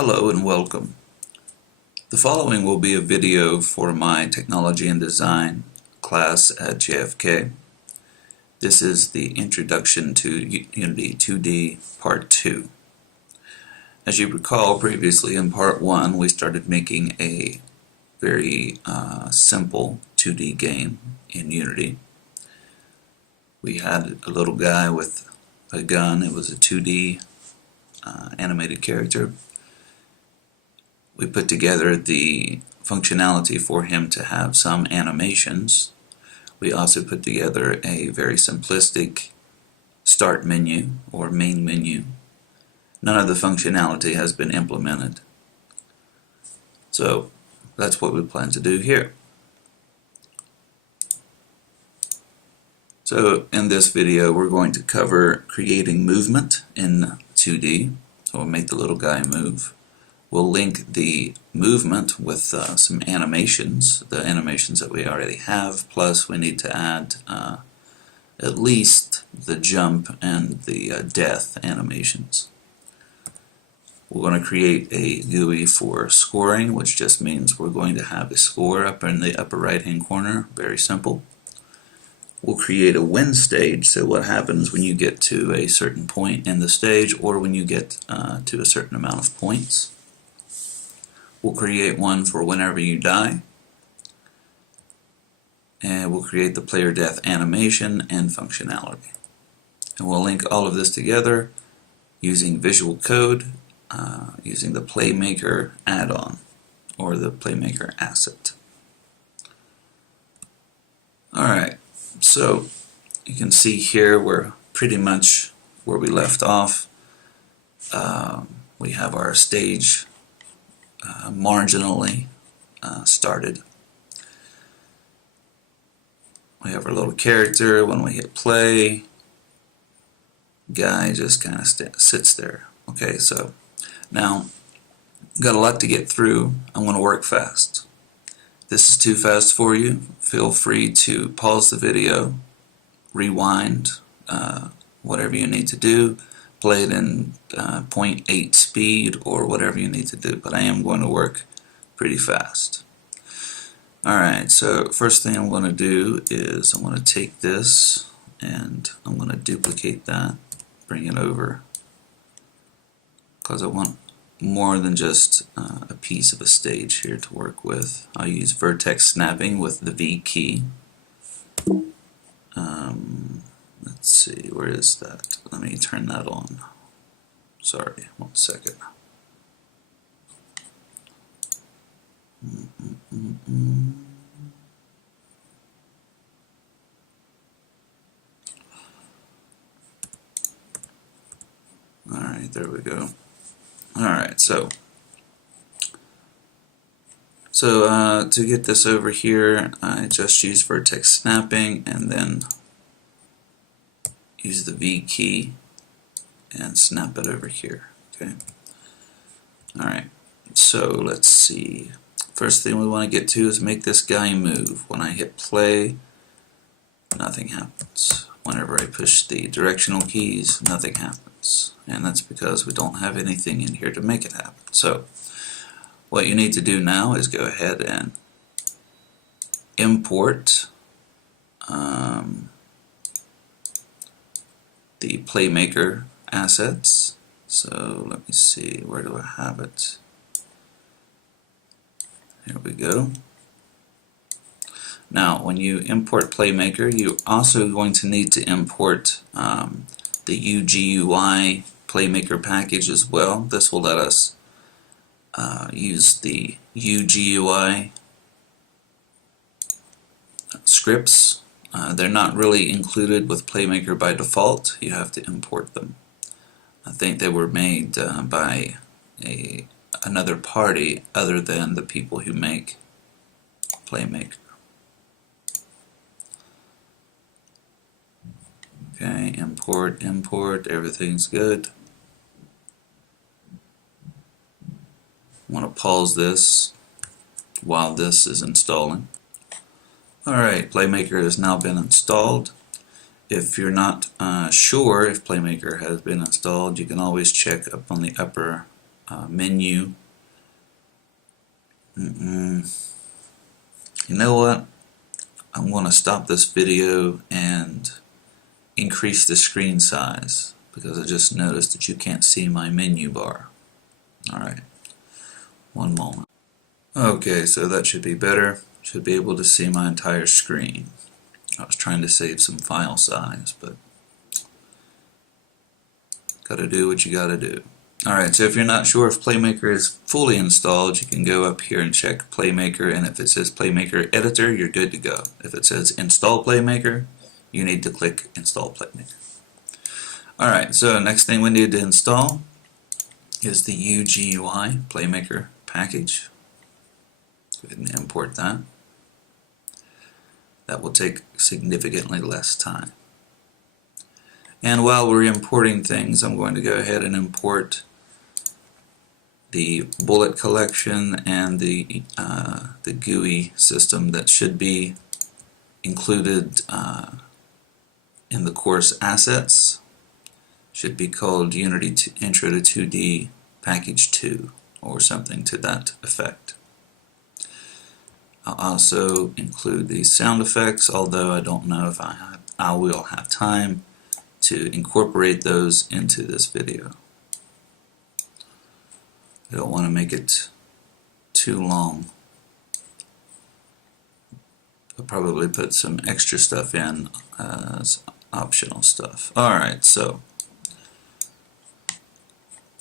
Hello and welcome. The following will be a video for my Technology and Design class at JFK. This is the Introduction to Unity 2D Part 2. As you recall, previously in Part 1 we started making a very simple 2D game in Unity. We had a little guy with a gun. It was a 2D animated character. We put together the functionality for him to have some animations. We also put together a very simplistic start menu or main menu. None of the functionality has been implemented. So that's what we plan to do here. So in this video we're going to cover creating movement in 2D. So we'll make the little guy move. We'll link the movement with some animations, the animations that we already have, plus we need to add at least the jump and the death animations. We're going to create a GUI for scoring, which just means we're going to have a score up in the upper right hand corner, very simple. We'll create a win stage, so what happens when you get to a certain point in the stage or when you get to a certain amount of points. We'll create one for whenever you die, and we'll create the player death animation and functionality. And we'll link all of this together using Visual Code, using the Playmaker add-on or the Playmaker asset. Alright, so you can see here we're pretty much where we left off. We have our stage marginally started. We have our little character. When we hit play, guy just kind of sits there. Okay, so now got a lot to get through. I'm going to work fast. If this is too fast for you, feel free to pause the video, rewind, whatever you need to do. Play it in 0.8 speed or whatever you need to do, but I am going to work pretty fast. Alright, so first thing I'm going to do is I'm going to take this and I'm going to duplicate that, bring it over, because I want more than just a piece of a stage here to work with. I'll use vertex snapping with the V key. Let's see, where is that? Let me turn that on. Sorry, 1 second. Alright, there we go. Alright, so to get this over here, I just use vertex snapping and then use the V key and snap it over here. Okay. Alright, so let's see. First thing we want to get to is make this guy move. When I hit play, nothing happens. Whenever I push the directional keys, nothing happens. And that's because we don't have anything in here to make it happen. So what you need to do now is go ahead and import the Playmaker assets. So let me see, where do I have it? Here we go. Now when you import Playmaker, you're also going to need to import the UGUI Playmaker package as well. This will let us use the UGUI scripts. They're not really included with Playmaker by default. You have to import them. I think they were made by another party other than the people who make Playmaker. Okay, import, everything's good. I want to pause this while this is installing. Alright, Playmaker has now been installed. If you're not sure if Playmaker has been installed, you can always check up on the upper menu. You know what? I'm going to stop this video and increase the screen size because I just noticed that you can't see my menu bar. Alright, one moment. Okay, so that should be better. Should be able to see my entire screen. I was trying to save some file size, but gotta do what you gotta do. Alright, so if you're not sure if Playmaker is fully installed, you can go up here and check Playmaker, and if it says Playmaker Editor, you're good to go. If it says Install Playmaker, you need to click Install Playmaker. Alright, so next thing we need to install is the UGUI Playmaker package. Go ahead and import that. That will take significantly less time. And while we're importing things, I'm going to go ahead and import the bullet collection and the GUI system that should be included in the course assets. Should be called Unity Intro to 2D Package 2 or something to that effect. I'll also include these sound effects, although I don't know if I will have time to incorporate those into this video. I don't want to make it too long. I'll probably put some extra stuff in as optional stuff. Alright, so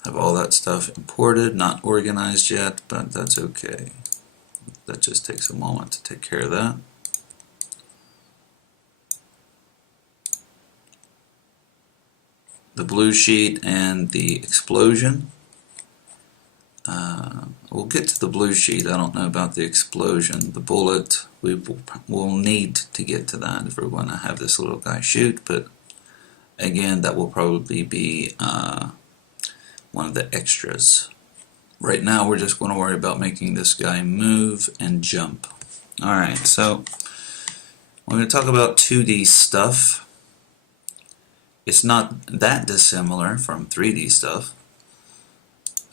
have all that stuff imported, not organized yet, but that's okay. That just takes a moment to take care of that. The blue sheet and the explosion. We'll get to the blue sheet. I don't know about the explosion. The bullet, we'll need to get to that if we're going to have this little guy shoot, but again, that will probably be one of the extras. Right now we're just going to worry about making this guy move and jump. Alright, so we're going to talk about 2D stuff. It's not that dissimilar from 3D stuff.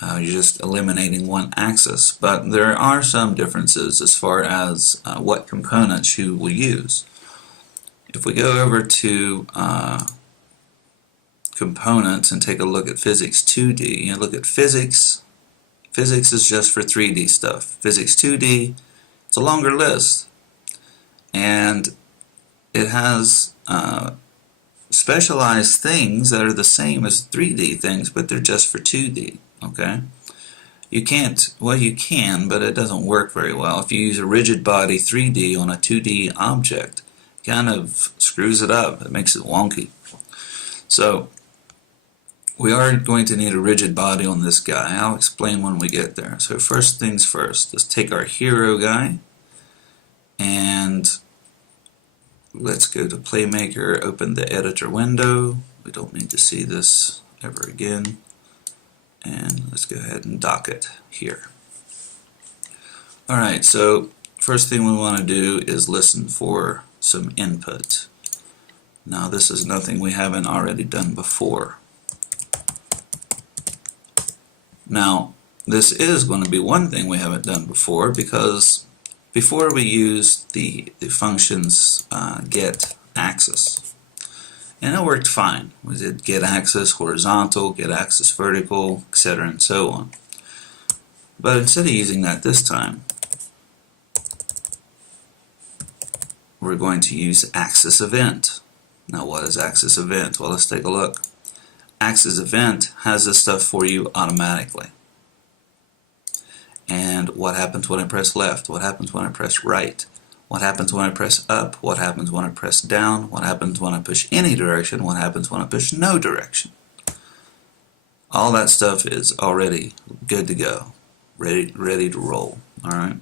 You're just eliminating one axis, but there are some differences as far as what components you will use. If we go over to components and take a look at physics 2D, you look at physics. Physics is just for 3D stuff. Physics 2D, it's a longer list, and it has specialized things that are the same as 3D things, but they're just for 2D. Okay? You can't, well, you can, but it doesn't work very well. If you use a rigid body 3D on a 2D object, it kind of screws it up. It makes it wonky. So we are going to need a rigid body on this guy. I'll explain when we get there. So first things first, let's take our hero guy and let's go to Playmaker, open the editor window. We don't need to see this ever again. And let's go ahead and dock it here. Alright, so first thing we want to do is listen for some input. Now this is nothing we haven't already done before. Now this is going to be one thing we haven't done before, because before we used the functions get axis. And it worked fine. We did get axis horizontal, get axis vertical, etc. and so on. But instead of using that this time, we're going to use axis event. Now what is axis event? Well, let's take a look. Axis event has this stuff for you automatically. And what happens when I press left? What happens when I press right? What happens when I press up? What happens when I press down? What happens when I push any direction? What happens when I push no direction? All that stuff is already good to go, ready to roll. Alright.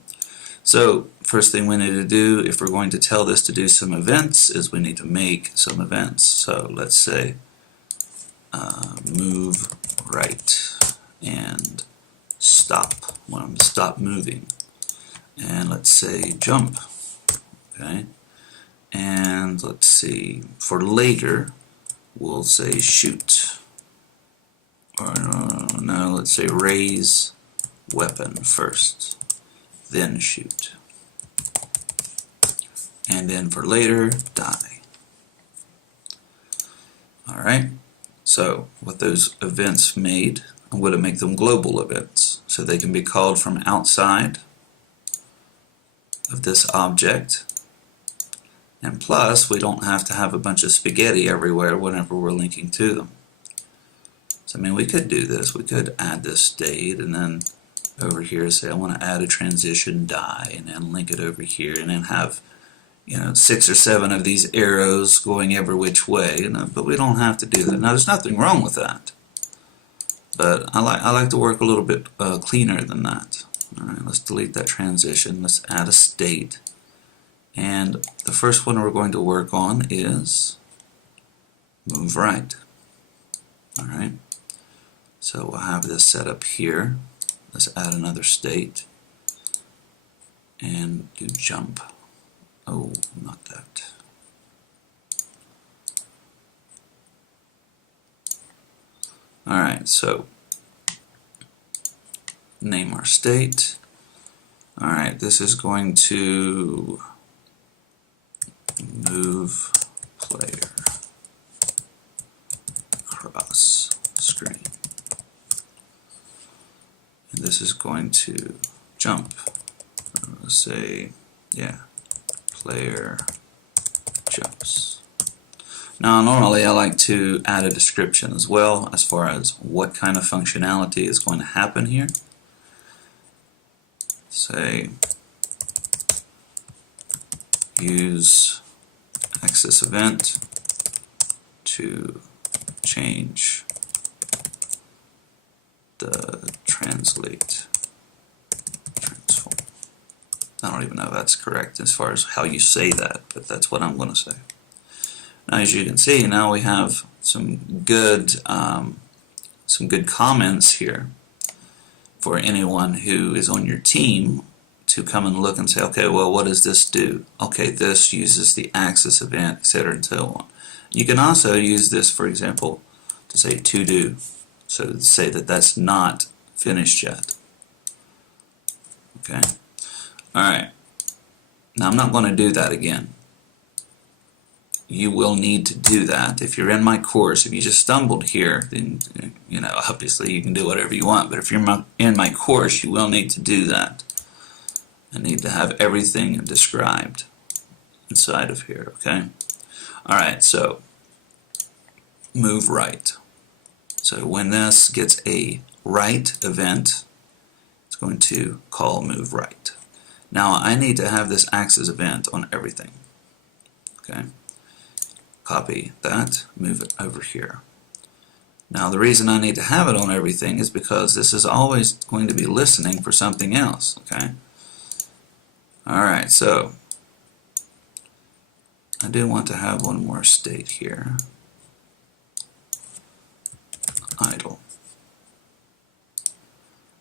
So first thing we need to do, if we're going to tell this to do some events, is we need to make some events. So let's say move right and stop when I'm stop moving. And let's say jump. Okay, and let's see, for later we'll say shoot, or no, let's say raise weapon first, then shoot. And then for later, die. Alright, so what those events made, I'm going to make them global events. So they can be called from outside of this object. And plus, we don't have to have a bunch of spaghetti everywhere whenever we're linking to them. So I mean, we could do this. We could add this state and then over here say I want to add a transition die and then link it over here and then have 6 or 7 of these arrows going every which way, but we don't have to do that. Now there's nothing wrong with that, but I like to work a little bit cleaner than that. Alright, let's delete that transition. Let's add a state, and the first one we're going to work on is move right. Alright, so we'll have this set up here. Let's add another state and do jump. Oh, not that. Alright, so name our state. Alright, this is going to move player across screen. And this is going to jump. Let's say, yeah, player jumps. Now normally I like to add a description as well as far as what kind of functionality is going to happen here. Say use access event to change the translate transform. I don't even know if that's correct as far as how you say that, but that's what I'm going to say. Now, as you can see, now we have some good comments here for anyone who is on your team to come and look and say, okay, well, what does this do? Okay, this uses the access event, etc., and so on. You can also use this, for example, to say to do, so to say that that's not finished yet. Okay. All right. Now I'm not going to do that again. You will need to do that. If you're in my course, if you just stumbled here, then obviously you can do whatever you want, but if you're in my course, you will need to do that. I need to have everything described inside of here, okay? Alright, so move right. So when this gets a right event, it's going to call move right. Now I need to have this access event on everything. Okay? Copy that, move it over here. Now the reason I need to have it on everything is because this is always going to be listening for something else. Okay? Alright, so I do want to have one more state here. Idle.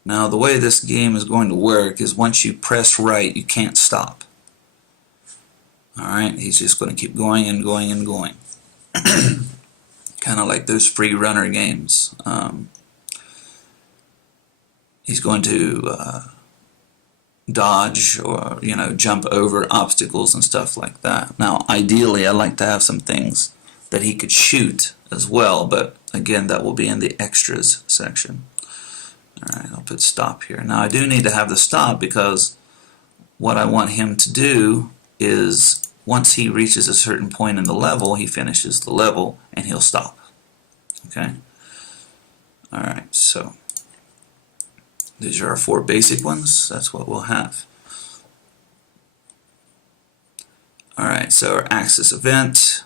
Now the way this game is going to work is once you press right, you can't stop. Alright, he's just going to keep going and going and going. Kind of like those free runner games. He's going to dodge or jump over obstacles and stuff like that. Now ideally I like to have some things that he could shoot as well, but again that will be in the extras section. Alright, I'll put stop here. Now I do need to have the stop because what I want him to do is once he reaches a certain point in the level, he finishes the level and he'll stop. Okay? Alright, so these are our 4 basic ones. That's what we'll have. Alright, so our access event,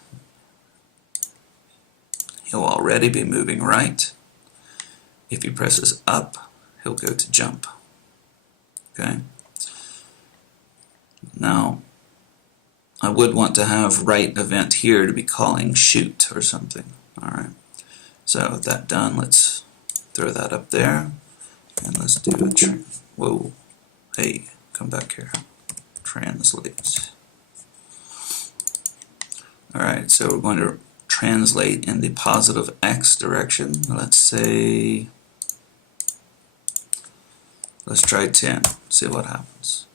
he'll already be moving right. If he presses up, he'll go to jump. Okay? Now, I would want to have right event here to be calling shoot or something. Alright, so with that done, let's throw that up there. And let's do a whoa, hey, come back here. Translate. Alright, so we're going to translate in the positive X direction. Let's say Let's try 10, see what happens.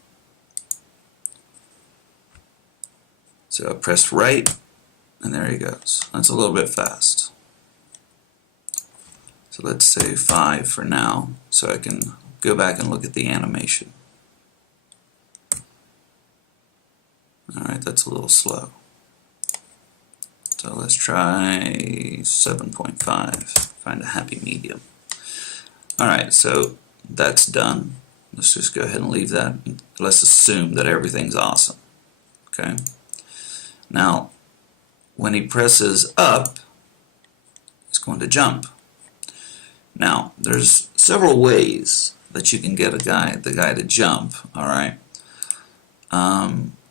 So I press right, and there he goes. That's a little bit fast. So let's say 5 for now, so I can go back and look at the animation. Alright, that's a little slow. So let's try 7.5, find a happy medium. Alright, so that's done. Let's just go ahead and leave that. Let's assume that everything's awesome. Okay. Now, when he presses up, it's going to jump. Now, there's several ways that you can get the guy to jump. Alright.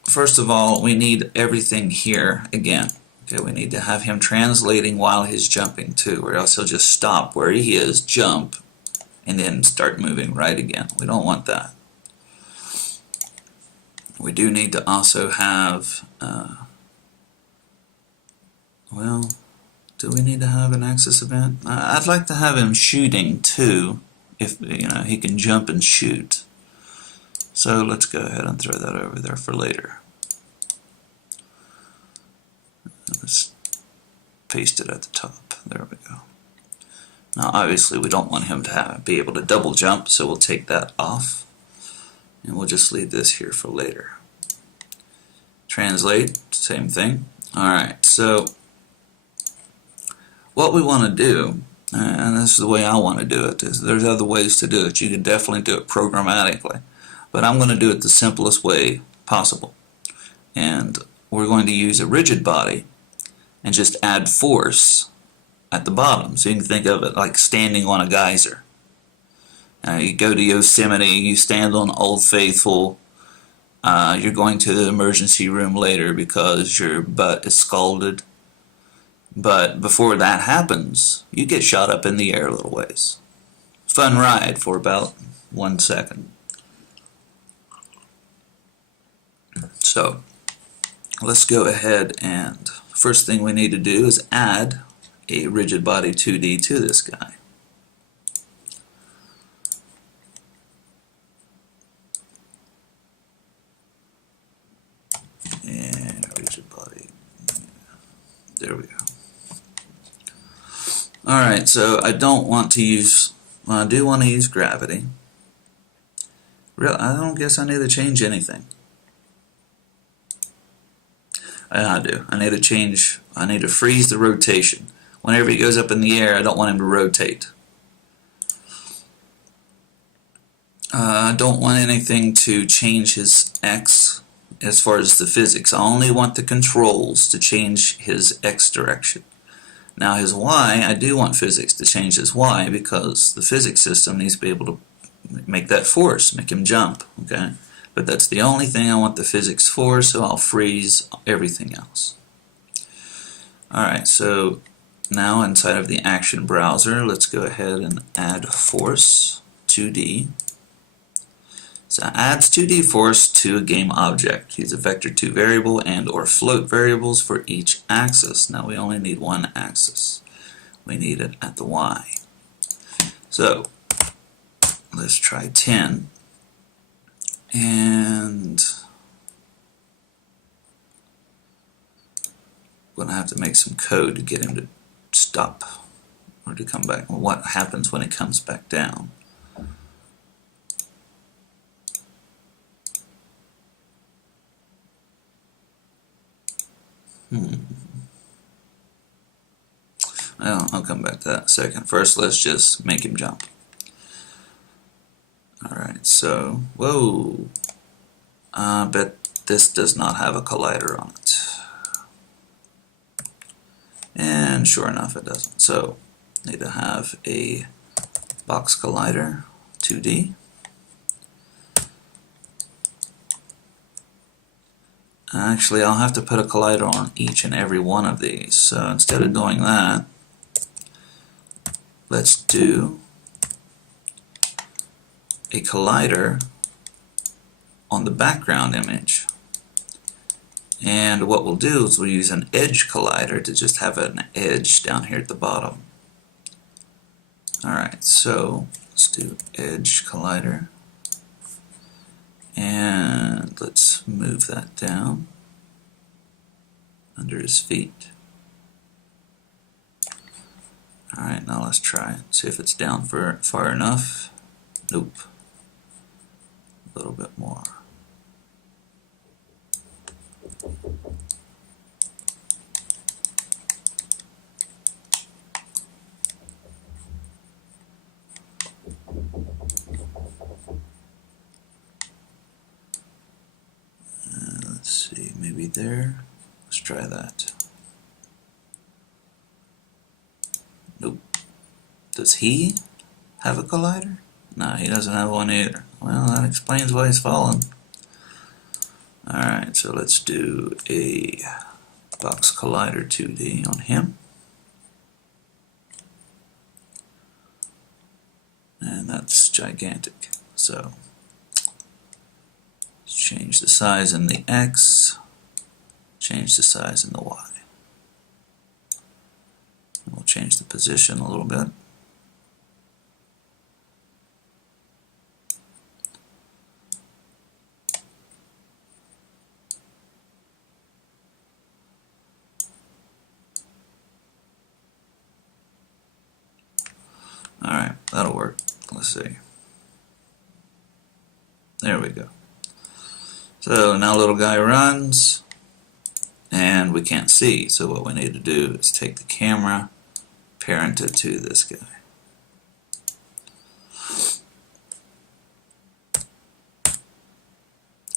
First of all, we need everything here again. Okay, we need to have him translating while he's jumping too, or else he'll just stop where he is, jump, and then start moving right again. We don't want that. We do need to also have, well, do we need to have an axis event? I'd like to have him shooting too, if he can jump and shoot. So let's go ahead and throw that over there for later. Let's paste it at the top. There we go. Now obviously we don't want him to be able to double jump, so we'll take that off. And we'll just leave this here for later. Translate, same thing. Alright, so what we want to do, and this is the way I want to do it, is there's other ways to do it. You can definitely do it programmatically. But I'm going to do it the simplest way possible. And we're going to use a rigid body and just add force at the bottom. So you can think of it like standing on a geyser. You go to Yosemite, you stand on Old Faithful, you're going to the emergency room later because your butt is scalded. But before that happens, you get shot up in the air a little ways. Fun ride for about 1 second. So let's go ahead, and first thing we need to do is add a rigid body 2D to this guy. And rigid body, there we go. Alright, so I don't want to use, well, I do want to use gravity. I don't guess I need to change anything. I do. I need to freeze the rotation. Whenever he goes up in the air, I don't want him to rotate. I don't want anything to change his X as far as the physics. I only want the controls to change his X direction. Now his Y, I do want physics to change his Y because the physics system needs to be able to make that force, make him jump. Okay? But that's the only thing I want the physics for, so I'll freeze everything else. Alright, so now inside of the action browser, let's go ahead and add force 2D. So adds 2D force to a game object. Use a vector2 variable and or float variables for each axis. Now we only need one axis. We need it at the Y. So let's try 10. And I'm going to have to make some code to get him to stop or to come back. Well, what happens when it comes back down? Well, I'll come back to that in a second. First, let's just make him jump. Alright, so, whoa, I bet this does not have a collider on it. And sure enough it doesn't. So, need to have a box collider, 2D. Actually, I'll have to put a collider on each and every one of these. So instead of doing that, let's do a collider on the background image. And what we'll do is we'll use an edge collider to just have an edge down here at the bottom. Alright, so let's do edge collider. And let's move that down under his feet. Alright, now let's try it. See if it's down far enough. Nope. A little bit more. Let's see, maybe there. Let's try that. Nope. Does he have a collider? No, he doesn't have one either. Well, that explains why he's fallen. Alright, so let's do a box collider 2D on him. And that's gigantic. So let's change the size in the X, change the size in the Y. And we'll change the position a little bit. Alright, that'll work. Let's see. There we go. So now little guy runs, and we can't see. So what we need to do is take the camera, parent it to this guy.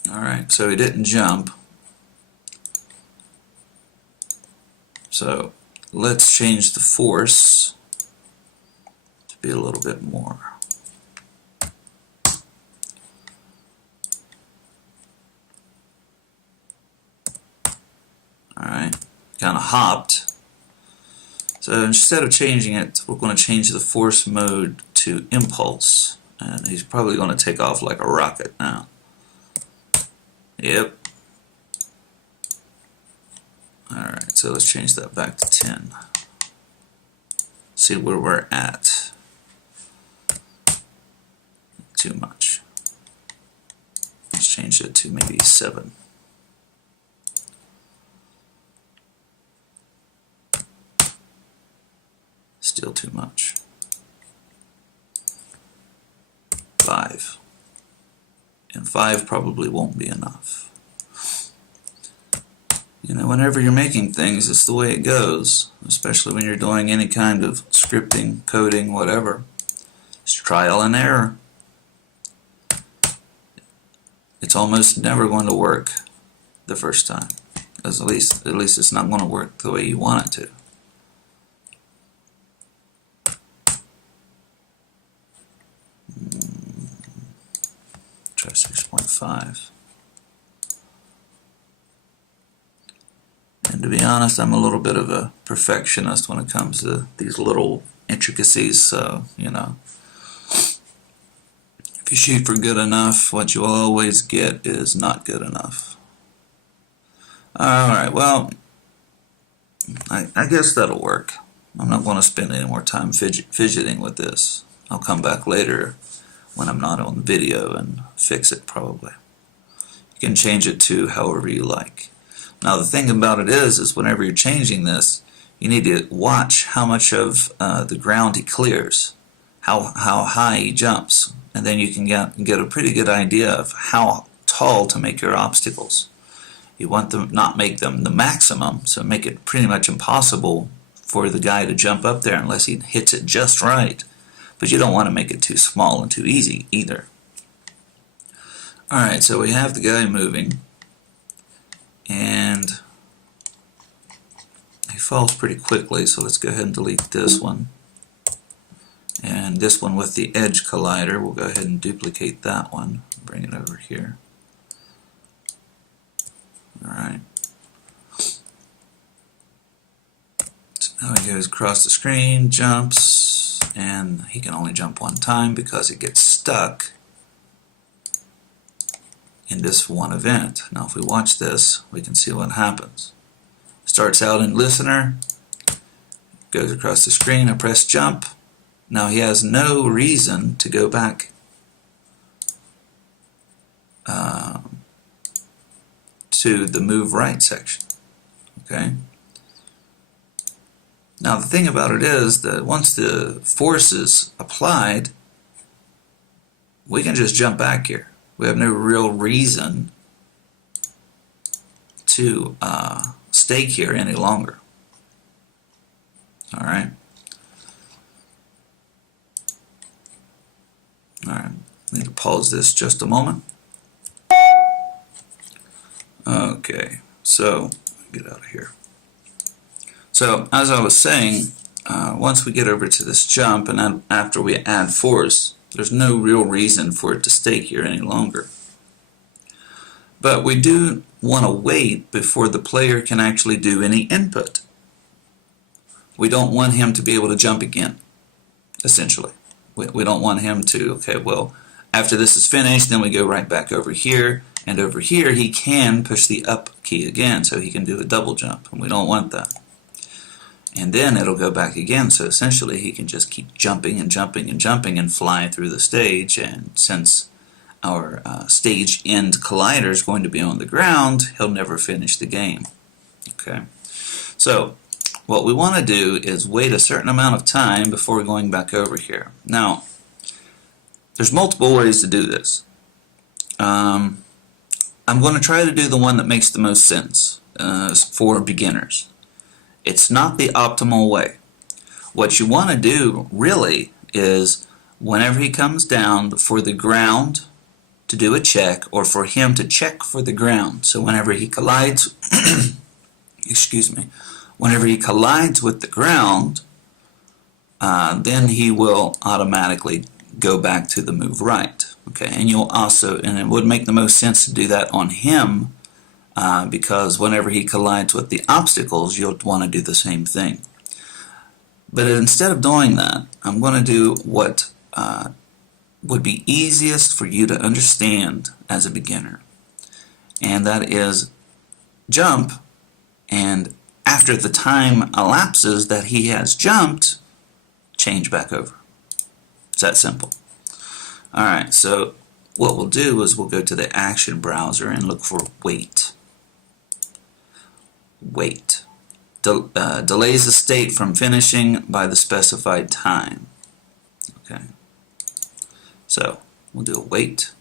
Alright, so he didn't jump. So let's change the force to be a little bit more. Alright, kind of hopped. So instead of changing it, we're going to change the force mode to impulse. And he's probably going to take off like a rocket now. Yep. Alright, so let's change that back to 10. See where we're at. Too much. Let's change it to maybe 7. Still too much. 5. And 5 probably won't be enough. You know, whenever you're making things, it's the way it goes, especially when you're doing any kind of scripting, coding, whatever. It's trial and error. It's almost never going to work the first time. At least it's not going to work the way you want it to. Try 6.5. And to be honest, I'm a little bit of a perfectionist when it comes to these little intricacies, so, you know. If you shoot for good enough, what you'll always get is not good enough. Alright, well, I guess that'll work. I'm not going to spend any more time fidgeting with this. I'll come back later when I'm not on the video and fix it probably. You can change it to however you like. Now the thing about it is whenever you're changing this, you need to watch how much of the ground he clears, how high he jumps, and then you can get a pretty good idea of how tall to make your obstacles. You want to not make them the maximum, so make it pretty much impossible for the guy to jump up there unless he hits it just right. But you don't want to make it too small and too easy either. Alright, so we have the guy moving, and he falls pretty quickly, so let's go ahead and delete this one. And this one with the edge collider, we'll go ahead and duplicate that one, bring it over here. Alright. So now he goes across the screen, jumps, and he can only jump one time because it gets stuck in this one event. Now if we watch this, we can see what happens. Starts out in listener, goes across the screen, I press jump. Now he has no reason to go back to the move right section. Okay. Now the thing about it is that once the force is applied, we can just jump back here. We have no real reason to stake here any longer. Alright. Alright, need to pause this just a moment. Okay, so get out of here. So as I was saying, once we get over to this jump and then after we add force, there's no real reason for it to stake here any longer. But we do want to wait before the player can actually do any input. We don't want him to be able to jump again, essentially. We don't want him to, okay, well, after this is finished, then we go right back over here, and over here he can push the up key again, so he can do a double jump, and we don't want that. And then it'll go back again, so essentially he can just keep jumping and jumping and jumping and fly through the stage, and since our stage end collider is going to be on the ground, he'll never finish the game. Okay, so what we want to do is wait a certain amount of time before going back over here. Now, there's multiple ways to do this. I'm going to try to do the one that makes the most sense for beginners. It's not the optimal way. What you want to do really is whenever he comes down for the ground to do a check, or for him to check for the ground. So whenever he collides excuse me, whenever he collides with the ground, then he will automatically go back to the move right. Okay, and you'll also, and it would make the most sense to do that on him, because whenever he collides with the obstacles, you'll want to do the same thing. But instead of doing that, I'm going to do what would be easiest for you to understand as a beginner, and that is jump, and after the time elapses that he has jumped, change back over. It's that simple. Alright, so what we'll do is we'll go to the action browser and look for wait. Wait. Delays the state from finishing by the specified time. Okay. So we'll do a wait,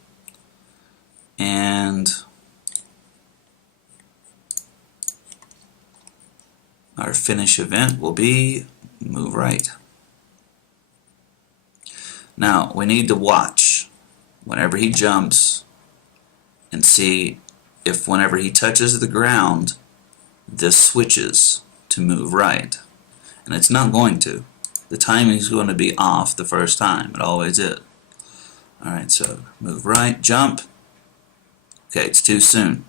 and our finish event will be move right. Now we need to watch whenever he jumps and see if whenever he touches the ground this switches to move right, and it's not going to. The timing is going to be off the first time. It always is. Alright, so move right, jump. Okay, it's too soon.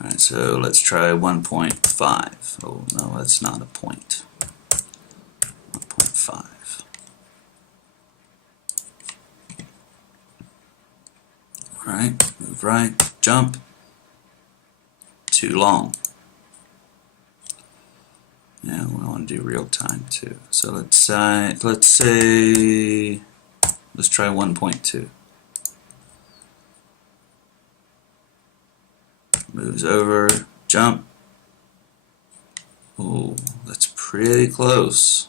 Alright, so let's try 1.5. Oh no, that's not a point. 1.5. Alright, move right, jump. Too long. Yeah, we want to do real time too. So let's try 1.2. Moves over, jump. Oh, that's pretty close.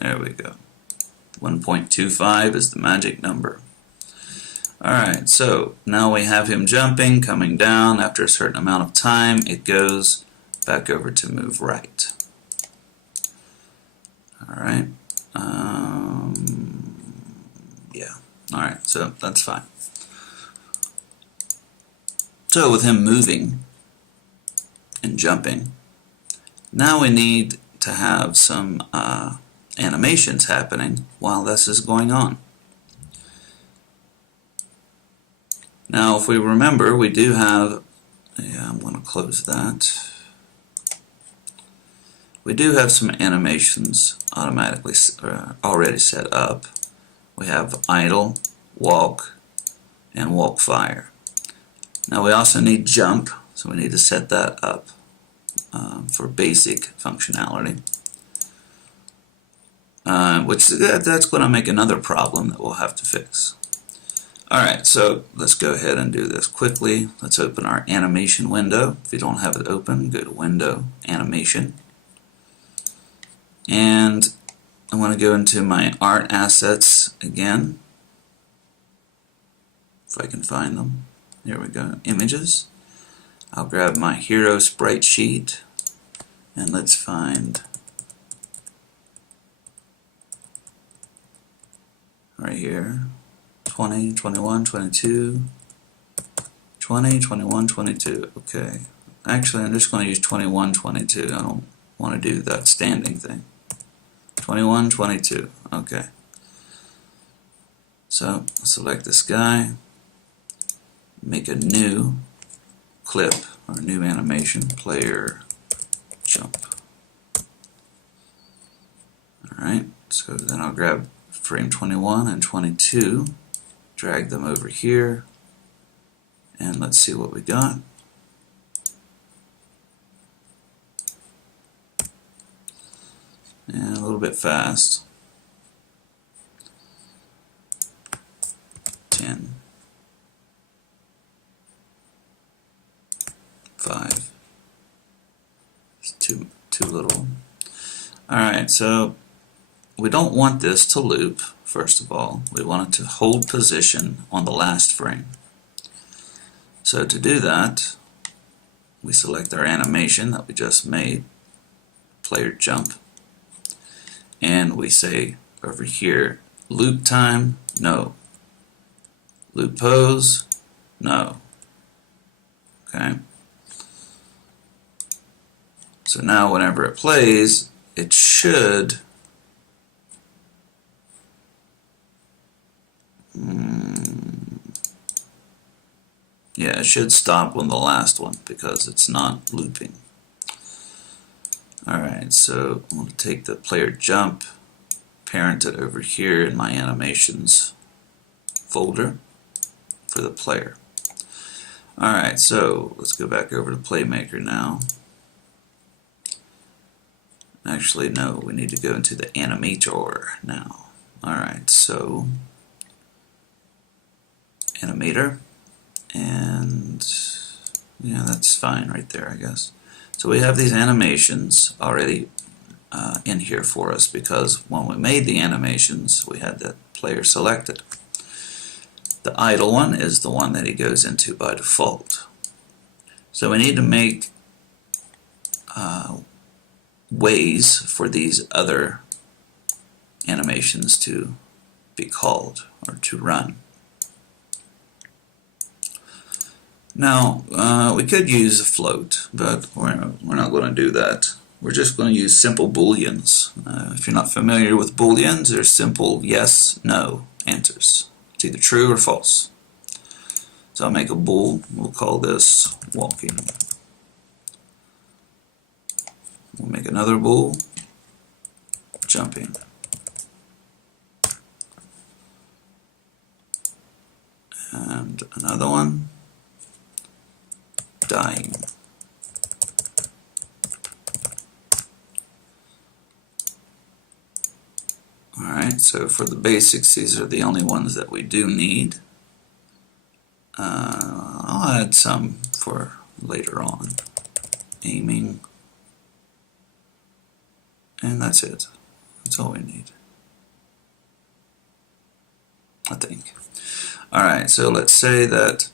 There we go. 1.25 is the magic number. Alright, so now we have him jumping, coming down. After a certain amount of time, it goes back over to move right. Alright. Yeah. Alright, so that's fine. So with him moving and jumping, now we need to have some animations happening while this is going on. Now if we remember, we do have, yeah, I'm going to close that. we do have some animations automatically already set up. We have idle, walk, and walk fire. Now we also need jump, so we need to set that up for basic functionality. That's going to make another problem that we'll have to fix. Alright, so let's go ahead and do this quickly. Let's open our animation window. If you don't have it open, go to Window, Animation. And I want to go into my art assets again, if I can find them. Here we go, Images. I'll grab my hero sprite sheet, and let's find right here 20, 21, 22, 20, 21, 22. Okay, actually I'm just going to use 21, 22. I don't want to do that standing thing. 21, 22. Okay, so select this guy, make a new clip or new animation, player jump. Alright, so then I'll grab frame 21 and 22, drag them over here, and let's see what we got. And a little bit fast. 10, 5. It's too little. Alright, so we don't want this to loop, first of all. We want it to hold position on the last frame. So to do that, we select our animation that we just made, player jump, and we say over here, loop time, no. Loop pose, no. Okay. So now whenever it plays, it should it should stop on the last one because it's not looping. Alright, so I'm going to take the player jump, parent it over here in my animations folder for the player. Alright, so let's go back over to Playmaker now. Actually, no, we need to go into the animator now. Alright, so animator, and yeah, that's fine right there, I guess. So we have these animations already in here for us because when we made the animations, we had that player selected. The idle one is the one that he goes into by default. So we need to make ways for these other animations to be called or to run. Now, we could use a float, but we're not going to do that. We're just going to use simple booleans. If you're not familiar with booleans, they're simple yes, no answers. It's either true or false. So I'll make a bool. We'll call this walking. We'll make another bool, jumping. And another one, dying. Alright, so for the basics, these are the only ones that we do need. I'll add some for later on. Aiming. And that's it. That's all we need, I think. Alright, so let's say that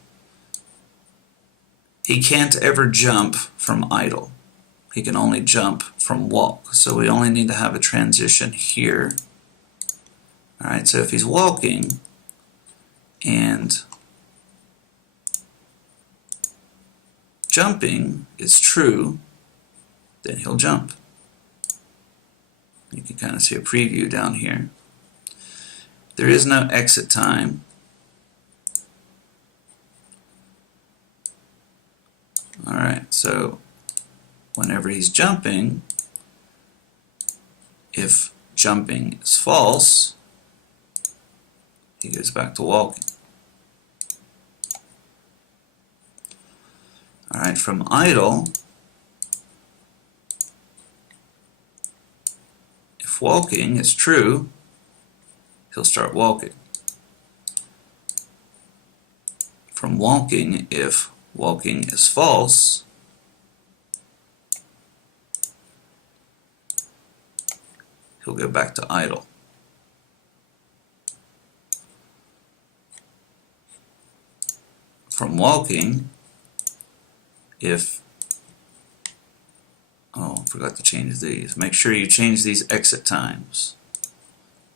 he can't ever jump from idle. He can only jump from walk. So we only need to have a transition here. Alright, so if he's walking and jumping is true, then he'll jump. You can kind of see a preview down here. There is no exit time. Alright, so whenever he's jumping, If jumping is false, he goes back to walking. Alright, from idle, if walking is true, he'll start walking. From walking, if walking is false, he'll go back to idle. From walking, if, oh, forgot to change these. Make sure you change these exit times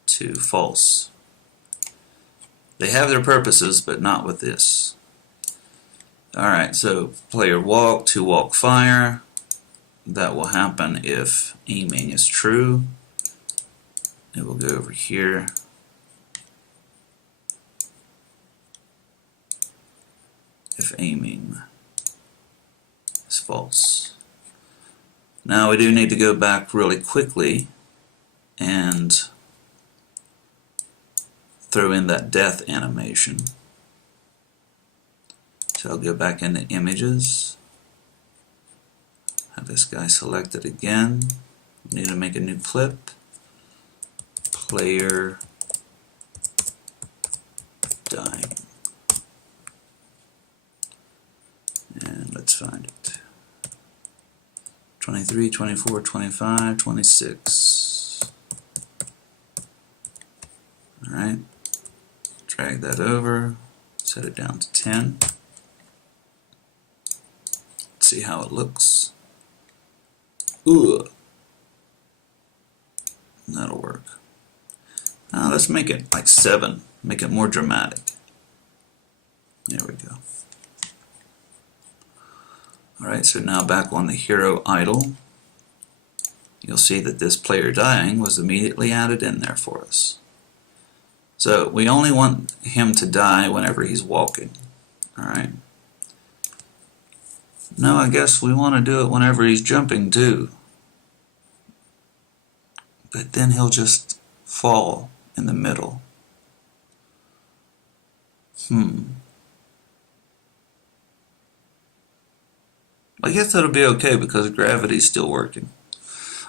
to false. They have their purposes, but not with this. Alright, so player walk to walk fire. That will happen if aiming is true. It will go over here. If aiming is false. Now we do need to go back really quickly and throw in that death animation. So I'll go back into images, have this guy selected again. Need to make a new clip. Player dying. And let's find it. 23, 24, 25, 26. Alright. Drag that over. Set it down to 10. Let's see how it looks. Ooh. That'll work. Now let's make it like 7. Make it more dramatic. There we go. Alright, so now back on the hero idle, you'll see that this player dying was immediately added in there for us. So we only want him to die whenever he's walking. Alright. Now I guess we want to do it whenever he's jumping too. But then he'll just fall in the middle. I guess that'll be okay because gravity's still working.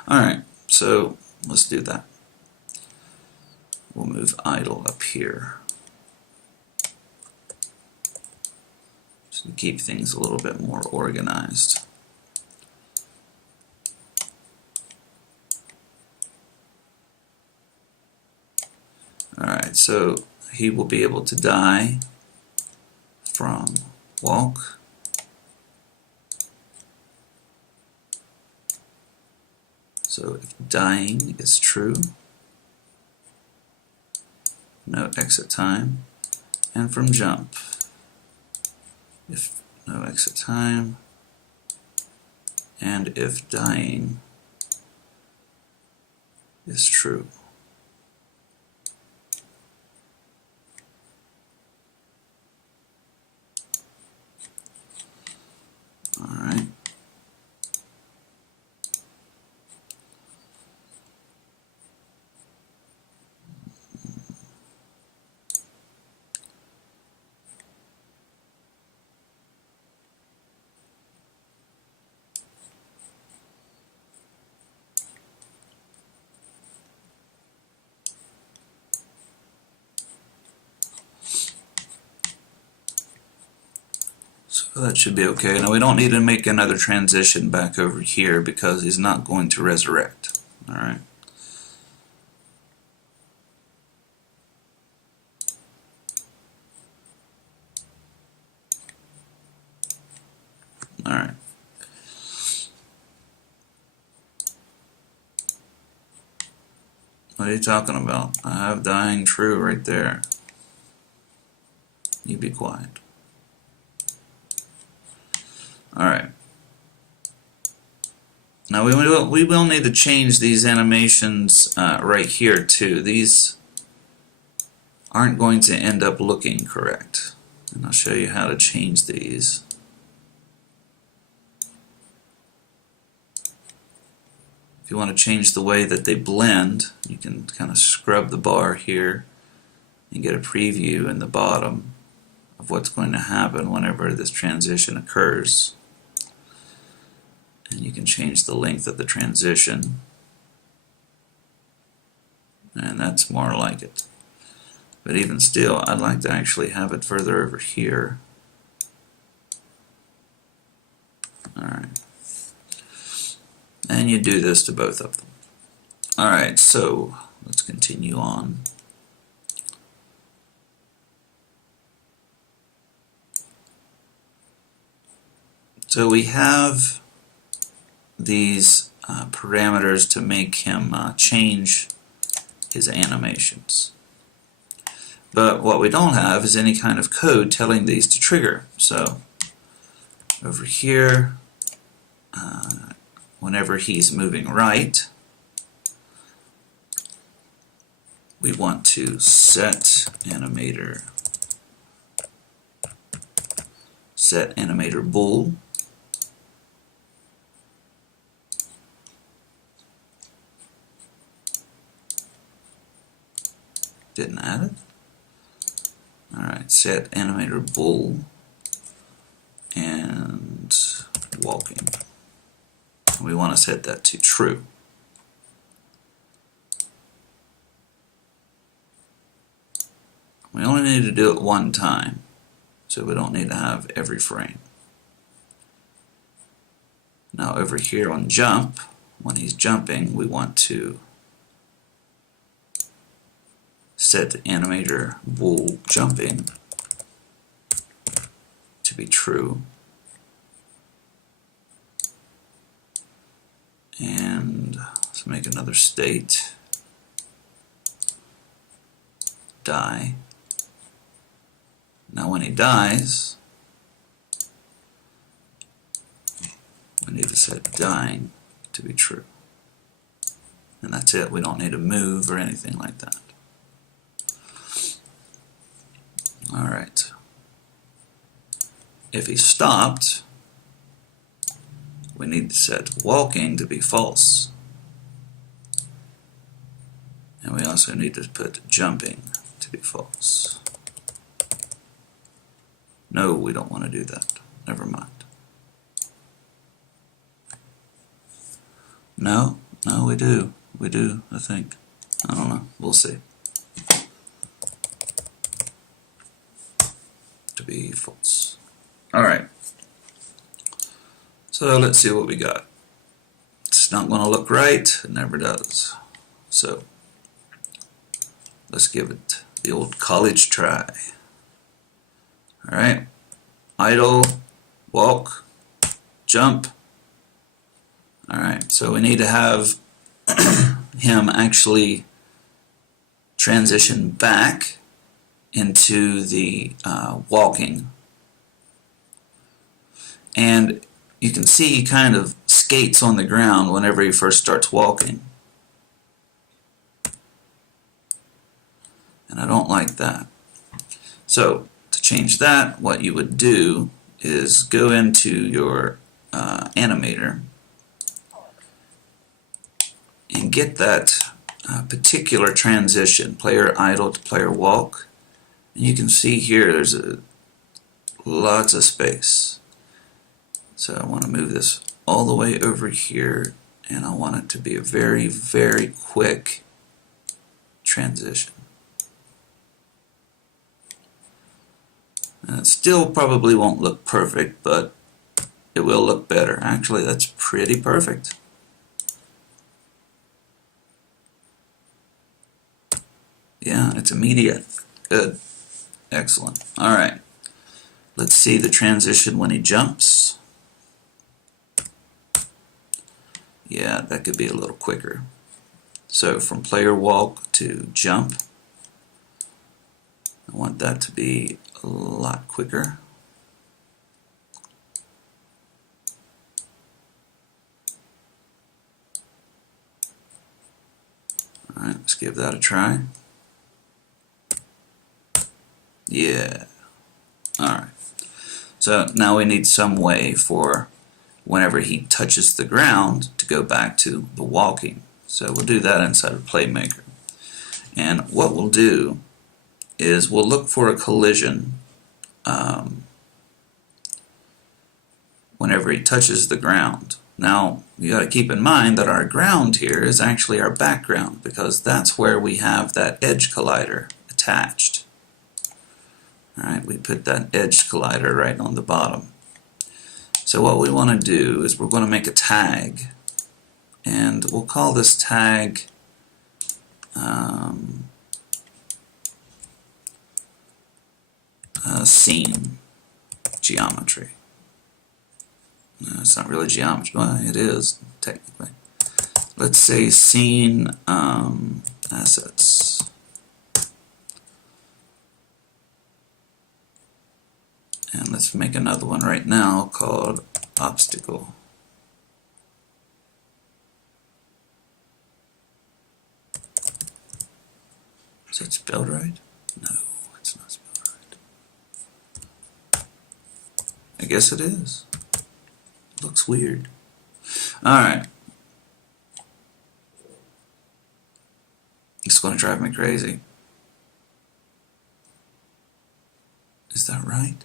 Alright, so let's do that. We'll move idle up here. Just to keep things a little bit more organized. Alright, so he will be able to die from walk. So if dying is true, no exit time, and from jump, if no exit time, and if dying is true. Alright. So that should be okay. Now we don't need to make another transition back over here because he's not going to resurrect. Alright. Alright. What are you talking about? I have dying true right there. You be quiet. Alright. Now we will need to change these animations right here too. These aren't going to end up looking correct. And I'll show you how to change these. if you want to change the way that they blend, you can kind of scrub the bar here and get a preview in the bottom of what's going to happen whenever this transition occurs. And you can change the length of the transition, and that's more like it. But even still, I'd like to actually have it further over here. Alright. And you do this to both of them. Alright, so let's continue on. So we have these parameters to make him change his animations. But what we don't have is any kind of code telling these to trigger. So over here, whenever he's moving right, we want to set animator bool. Didn't add it. Alright, set animator bool and walking. We want to set that to true. We only need to do it one time, so we don't need to have every frame. Now over here on jump, when he's jumping, we want to set animator bool jumping to be true, and let's make another state, die. Now when he dies, we need to set dying to be true, and that's it. We don't need to move or anything like that. Alright. If he stopped, we need to set walking to be false. And we also need to put jumping to be false. No, we don't want to do that. Never mind. No, we do. We do, I think. I don't know. We'll see. To be false. Alright. So let's see what we got. It's not going to look right. It never does. So let's give it the old college try. Alright. Idle, walk, jump. Alright, so we need to have him actually transition back into the walking. And you can see he kind of skates on the ground whenever he first starts walking. And I don't like that. So to change that, what you would do is go into your animator and get that particular transition, player idle to player walk. And you can see here there's lots of space. So I want to move this all the way over here, and I want it to be a very, very quick transition. And it still probably won't look perfect, but it will look better. Actually, that's pretty perfect. Yeah, it's immediate. Good. Excellent. Alright. Let's see the transition when he jumps. Yeah, that could be a little quicker. So from player walk to jump, I want that to be a lot quicker. Alright, let's give that a try. Yeah. Alright. So now we need some way for whenever he touches the ground to go back to the walking. So we'll do that inside of PlayMaker. And what we'll do is we'll look for a collision whenever he touches the ground. Now, you got to keep in mind that our ground here is actually our background, because that's where we have that edge collider attached. Alright, we put that edge collider right on the bottom. So what we want to do is we're going to make a tag, and we'll call this tag scene geometry. No, it's not really geometry. Well, it is technically. Let's say scene assets. And let's make another one right now called obstacle. Is that spelled right? No, it's not spelled right. I guess it is. It looks weird. Alright. It's going to drive me crazy. Is that right?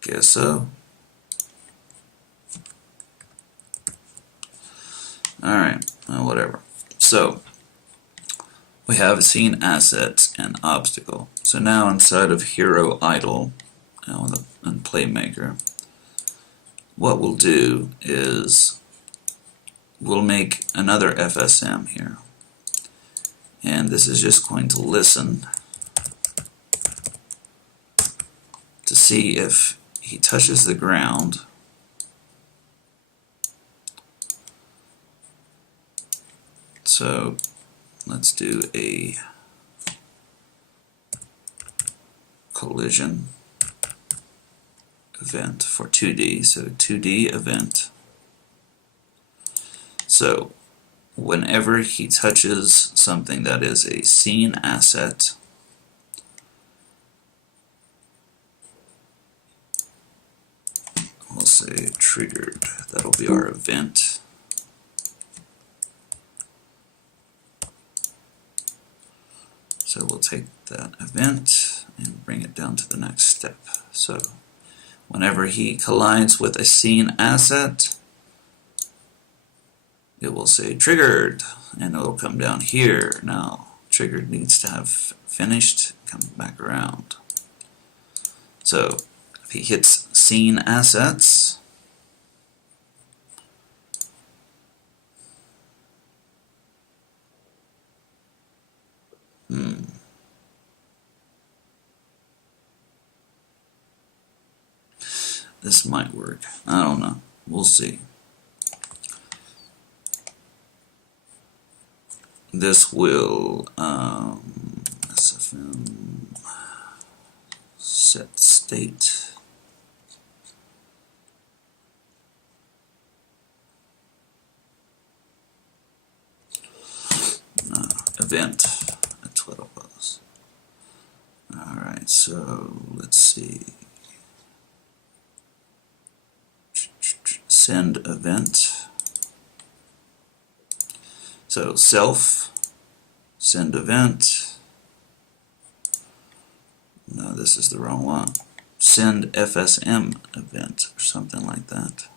Guess so. Alright, well, whatever. So, we have a scene assets and obstacle. So now inside of Hero Idle, on PlayMaker, what we'll do is we'll make another FSM here. And this is just going to listen to see if he touches the ground. So let's do a collision event for 2D. So 2D event. So whenever he touches something that is a scene asset, we'll say triggered. That'll be our event. So we'll take that event and bring it down to the next step. So whenever he collides with a scene asset, it will say triggered, and it'll come down here. Now, triggered needs to have finished, come back around. So if he hits scene assets, this might work. I don't know. We'll see. This will SFM set state. Event. That's what it was. Alright, so let's see. Send event. So self, send event. No, this is the wrong one. Send FSM event or something like that.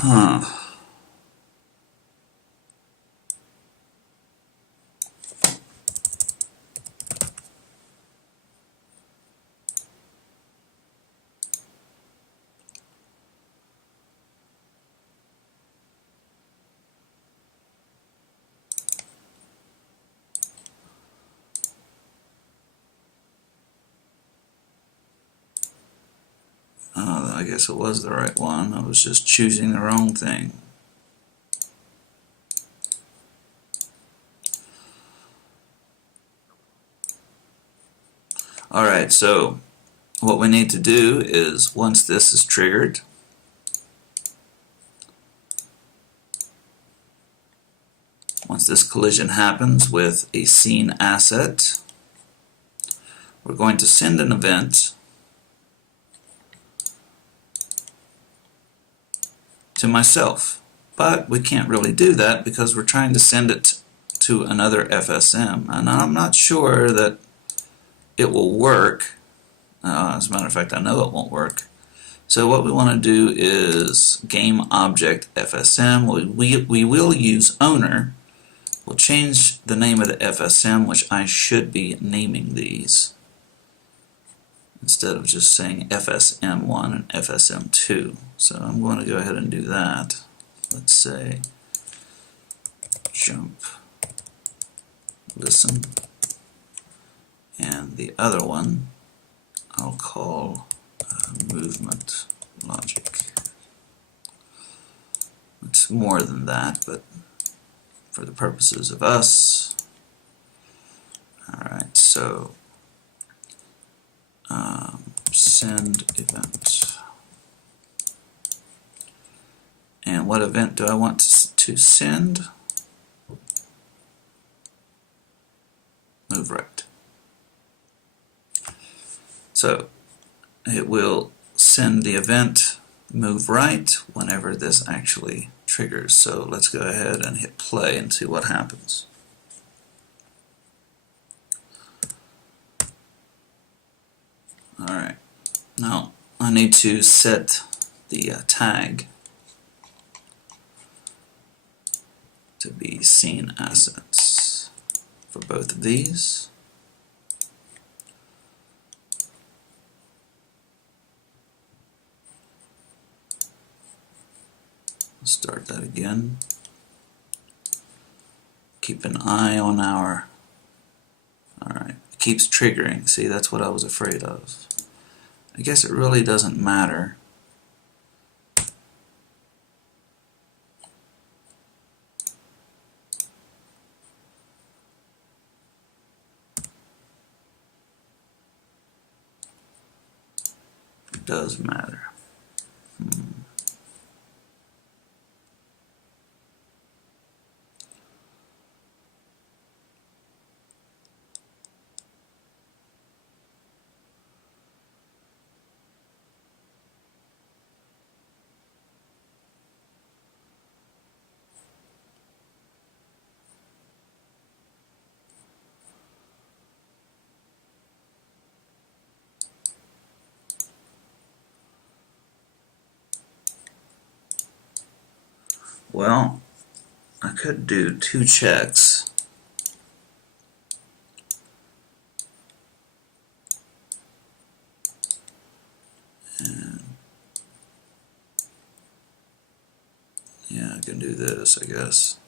Huh. I guess it was the right one. I was just choosing the wrong thing. Alright, so what we need to do is, once this is triggered, once this collision happens with a scene asset, we're going to send an event to myself. But we can't really do that because we're trying to send it to another FSM, and I'm not sure that it will work. As a matter of fact, I know it won't work. So what we want to do is game object FSM. We will use owner. We'll change the name of the FSM, which I should be naming these, instead of just saying FSM1 and FSM2. So I'm going to go ahead and do that. Let's say jump listen, and the other one I'll call movement logic. It's more than that, but for the purposes of us. Alright, so send event. And what event do I want to send? Move right. So it will send the event move right whenever this actually triggers. So let's go ahead and hit play and see what happens. Alright, now I need to set the tag to be scene assets for both of these. Let's start that again. Keep an eye on our... Alright, it keeps triggering. See, that's what I was afraid of. I guess it really doesn't matter. It does matter. Well, I could do 2 checks. And yeah, I can do this, I guess.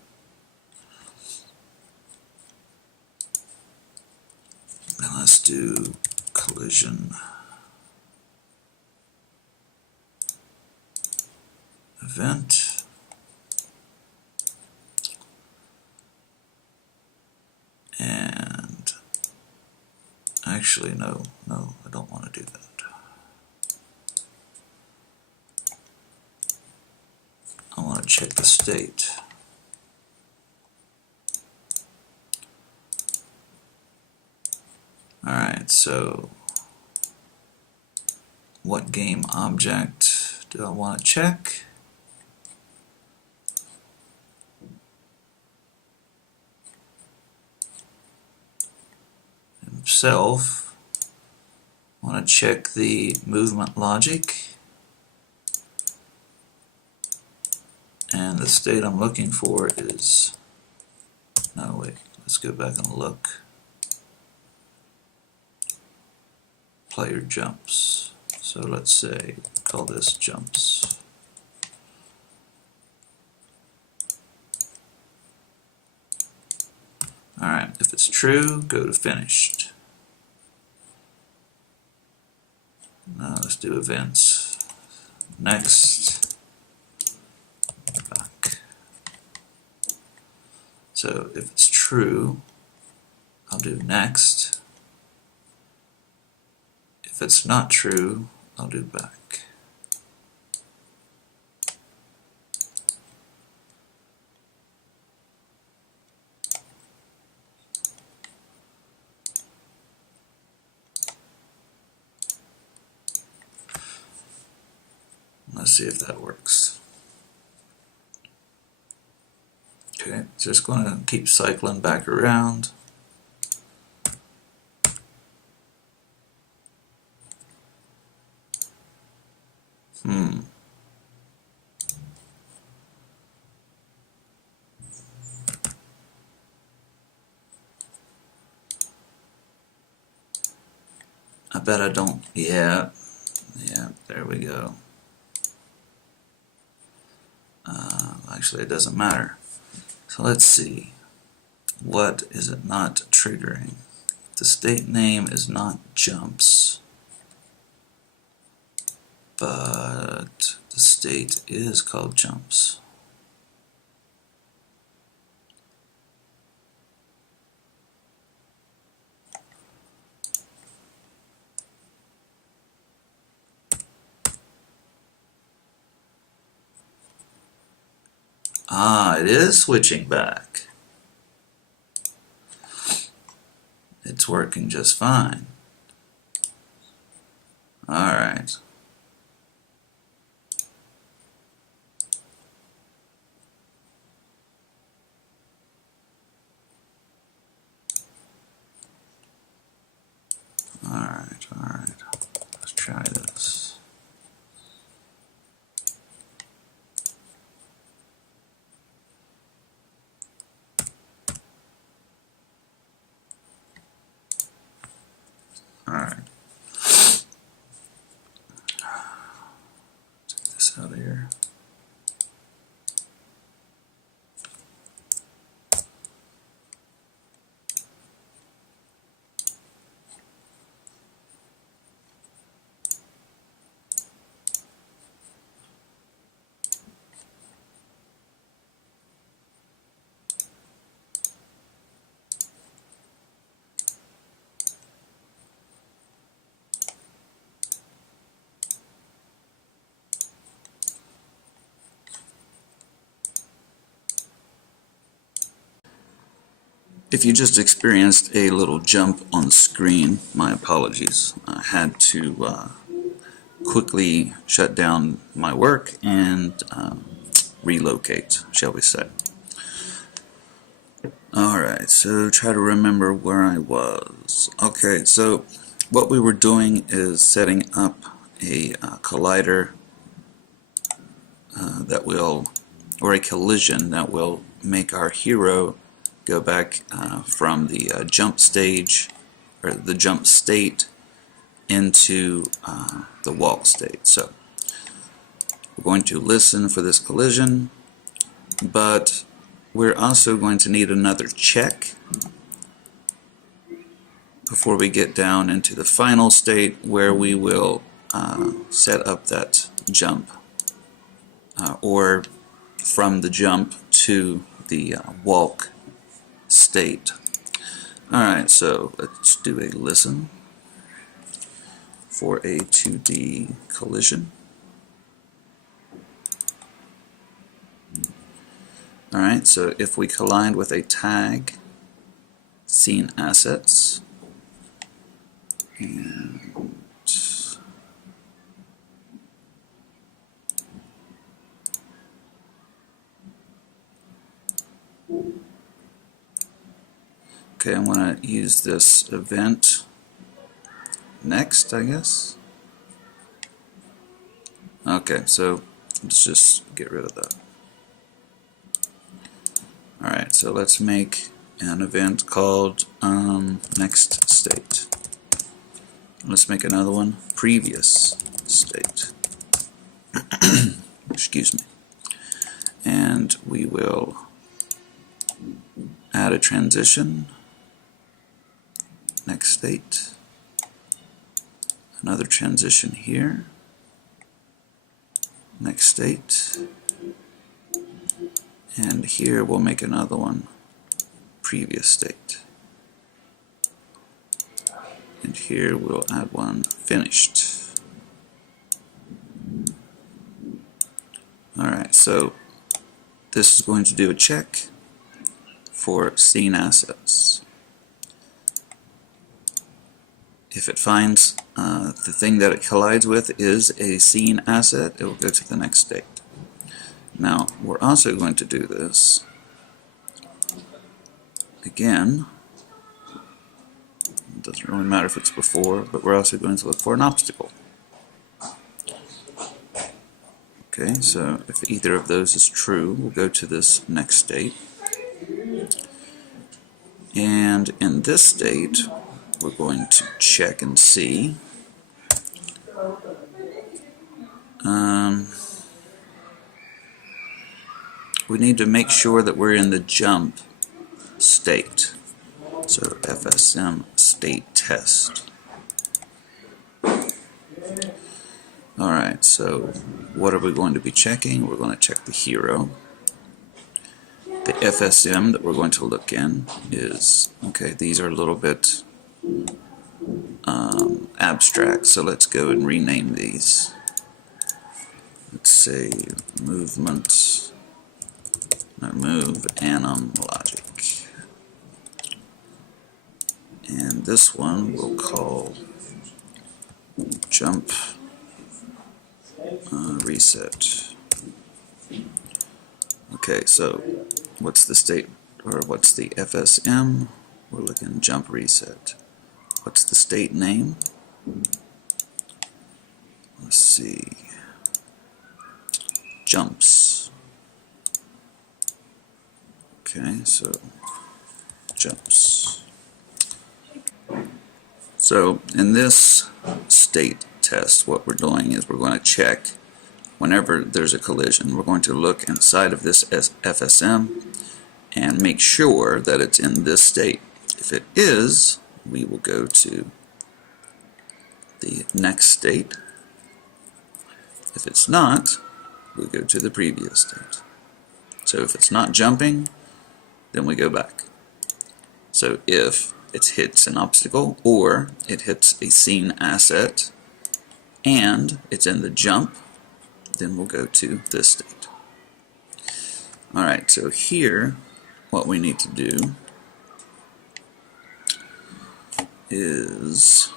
And let's do collision event. And actually, no, I don't want to do that. I want to check the state. Alright, so what game object do I want to check? Himself. I want to check the movement logic. And the state I'm looking for is... No, wait, let's go back and look. Player jumps. So let's say, call this jumps. Alright, if it's true, go to finished. Now let's do events. next, back. So if it's true, I'll do next. If it's not true, I'll do back. Let's see if that works. Okay, just going to keep cycling back around. I bet I don't. Yeah, there we go. Actually, it doesn't matter. So let's see. What is it not triggering? The state name is not jumps, but the state is called jumps. Ah, it is switching back. It's working just fine. Alright. Alright. Let's try this. Alright. Take this out of here. If you just experienced a little jump on the screen, my apologies. I had to quickly shut down my work and relocate, shall we say. Alright, so try to remember where I was. Okay, so what we were doing is setting up a collider that will, or a collision that will make our hero go back from the jump stage, or the jump state, into the walk state. So we're going to listen for this collision, but we're also going to need another check before we get down into the final state where we will set up that jump, or from the jump to the walk state. Alright, so let's do a listen for a 2D collision. Alright, so if we collide with a tag, scene assets, and okay, I want to use this event next, I guess. Okay, so let's just get rid of that. Alright, so let's make an event called next state. Let's make another one, previous state. Excuse me. And we will add a transition, next state, another transition here, next state, and here we'll make another one, previous state, and here we'll add one, finished. Alright, so this is going to do a check for scene assets. If it finds the thing that it collides with is a scene asset, it will go to the next state. Now, we're also going to do this again. It doesn't really matter if it's before, but we're also going to look for an obstacle. Okay, so if either of those is true, we'll go to this next state. And in this state, we're going to check and see. We need to make sure that we're in the jump state. So FSM state test. Alright, so what are we going to be checking? We're going to check the hero. The FSM that we're going to look in is, okay, these are a little bit abstract, so let's go and rename these. Let's say movement, no, move anim logic. And this one we'll call jump reset. Okay, so what's the state, or what's the FSM? We're looking jump reset. What's the state name? Let's see. Jumps. Okay, so jumps. So in this state test, what we're doing is we're going to check whenever there's a collision. We're going to look inside of this FSM and make sure that it's in this state. If it is, we will go to the next state. If it's not, we go to the previous state. So if it's not jumping, then we go back. So if it hits an obstacle or it hits a scene asset and it's in the jump, then we'll go to this state. Alright, so here what we need to do is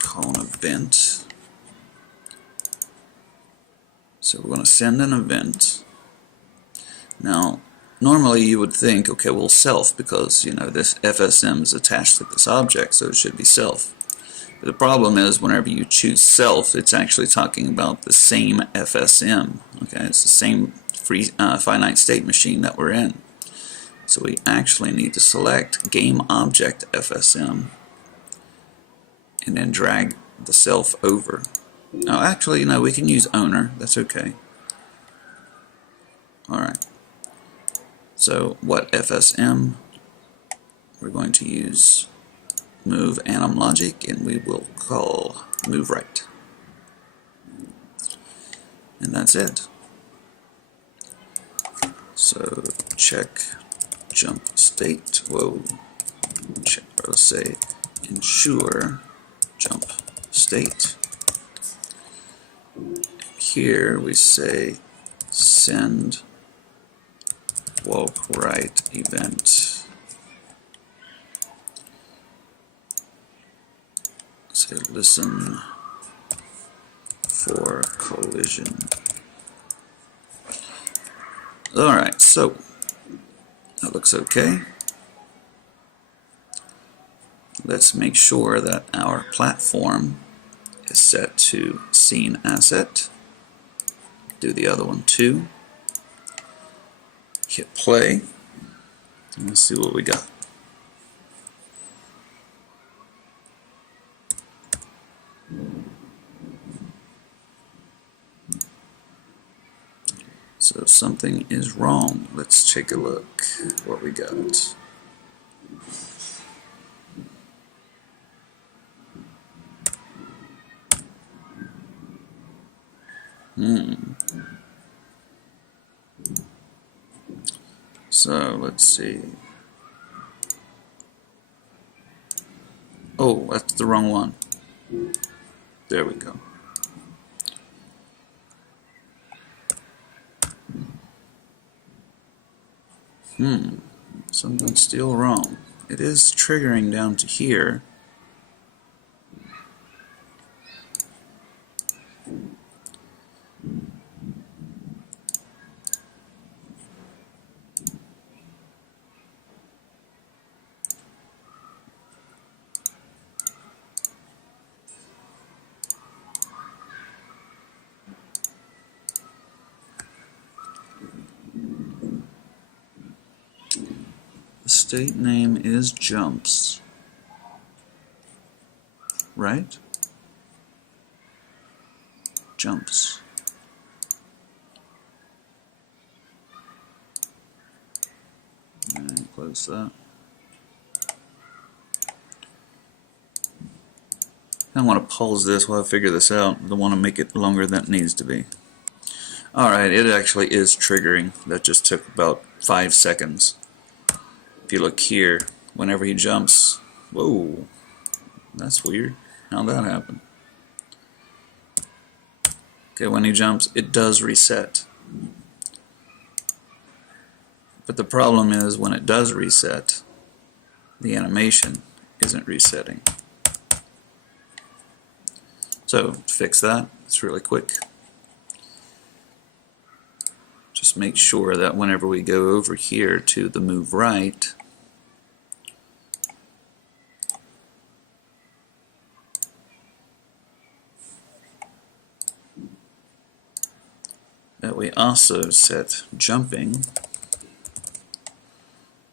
call an event. So we're going to send an event. Now, normally you would think, okay, well, self, because, you know, this FSM is attached to this object, so it should be self. But the problem is, whenever you choose self, it's actually talking about the same FSM. Okay, it's the same finite state machine that we're in. So we actually need to select game object FSM and then drag the self over. Now, actually, no, we can use owner. That's okay. Alright. So, what FSM? We're going to use move anim logic, and we will call move right. And that's it. So, check jump state. Whoa. Check, let's say ensure jump state. Here we say send walk right event. Say listen for collision. Alright, so that looks okay. Let's make sure that our platform is set to scene asset. Do the other one too. Hit play. And let's see what we got. So something is wrong. Let's take a look what we got. So let's see. Oh, that's the wrong one. There we go. Something's still wrong. It is triggering down to here. The state name is jumps, right? Jumps. And close that. I want to pause this while I figure this out. I don't want to make it longer than it needs to be. Alright, it actually is triggering. That just took about 5 seconds. If you look here, whenever he jumps, whoa, that's weird. How'd that happen? Okay, when he jumps, it does reset. But the problem is when it does reset, the animation isn't resetting. So, to fix that, it's really quick. Just make sure that whenever we go over here to the move right, that we also set jumping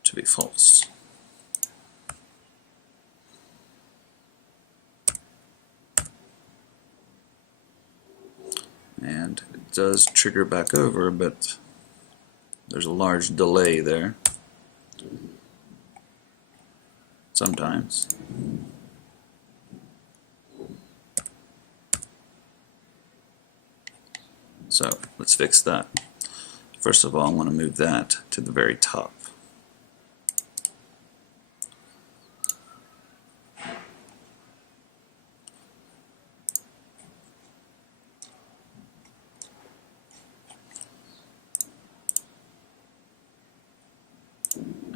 to be false. And it does trigger back over, but there's a large delay there sometimes. So let's fix that. First of all, I want to move that to the very top.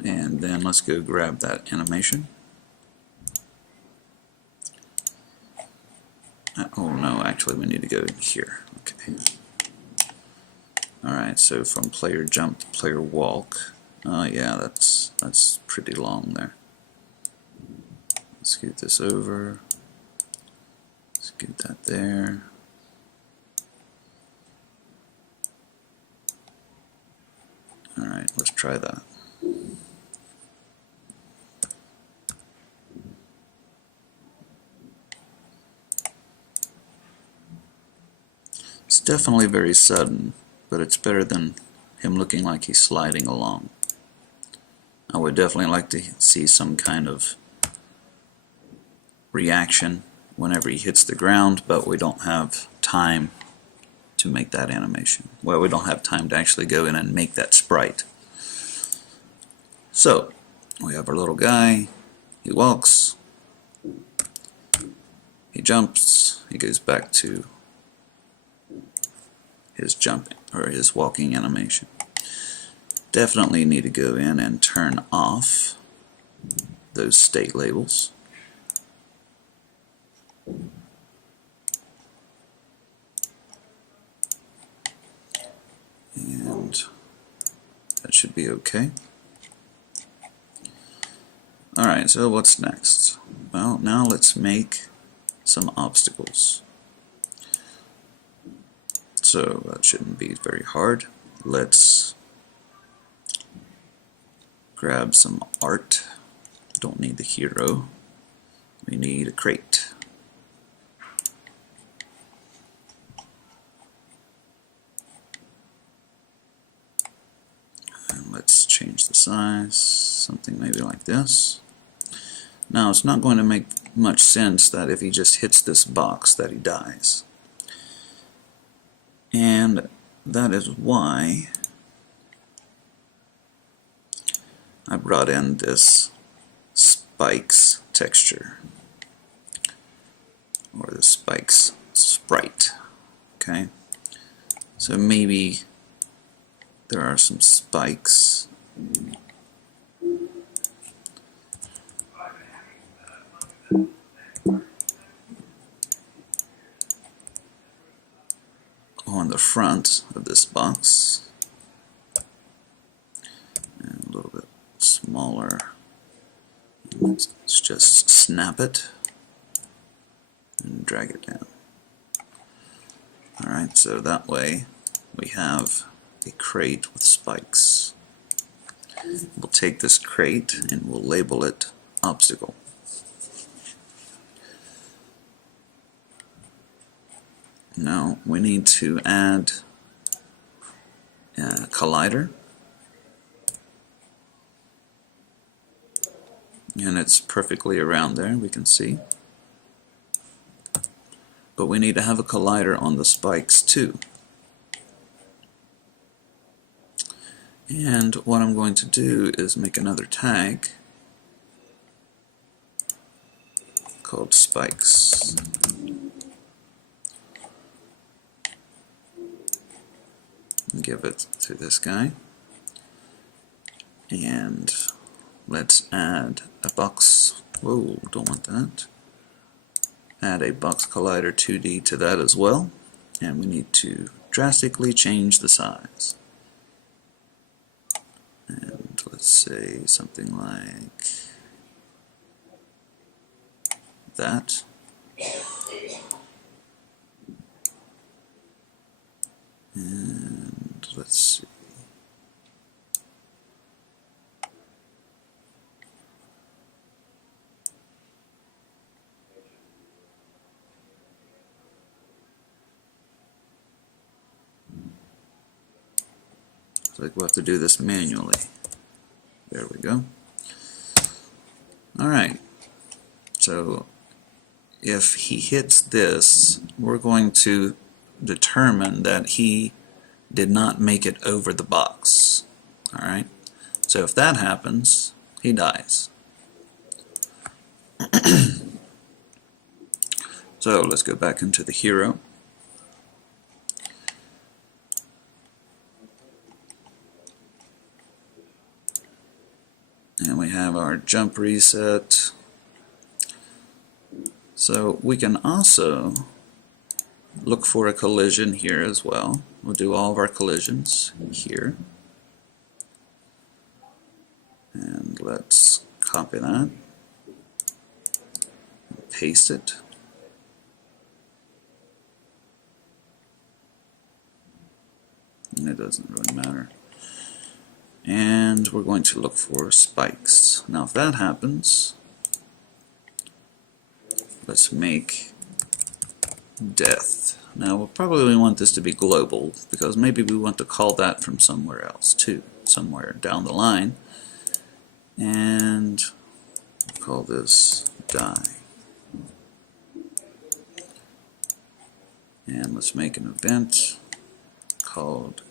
And then let's go grab that animation. Oh no, actually we need to go here. Okay. Alright, so from player jump to player walk. Yeah, that's pretty long there. Scoot this over. Scoot that there. Alright, let's try that. It's definitely very sudden, but it's better than him looking like he's sliding along. I would definitely like to see some kind of reaction whenever he hits the ground, but we don't have time to make that animation. Well, we don't have time to actually go in and make that sprite. So, we have our little guy, he walks, he jumps, he goes back to his jumping or his walking animation. Definitely need to go in and turn off those state labels. And that should be okay. Alright, so what's next? Well, now let's make some obstacles. So that shouldn't be very hard. Let's grab some art. Don't need the hero. We need a crate. And let's change the size, something maybe like this. Now it's not going to make much sense that if he just hits this box that he dies. And that is why I brought in this spikes texture, or the spikes sprite. Okay, so maybe there are some spikes on the front of this box, and a little bit smaller. Let's just snap it and drag it down. Alright, so that way we have a crate with spikes. We'll take this crate and we'll label it obstacle. Now we need to add a collider, and it's perfectly around there, we can see. But we need to have a collider on the spikes too. And what I'm going to do is make another tag called spikes. And give it to this guy. And let's add a box. Whoa, don't want that. Add a box collider 2D to that as well, and we need to drastically change the size. And let's say something like that. And let's see. Like we'll have to do this manually. There we go. Alright, so if he hits this, we're going to determine that he did not make it over the box. Alright, so if that happens, he dies. So let's go back into the hero. And we have our jump reset. So we can also look for a collision here as well. We'll do all of our collisions here. And let's copy that. Paste it. And it doesn't really matter. And we're going to look for spikes. Now if that happens, let's make death. Now we'll probably want this to be global, because maybe we want to call that from somewhere else too, somewhere down the line. And we'll call this die. And let's make an event called,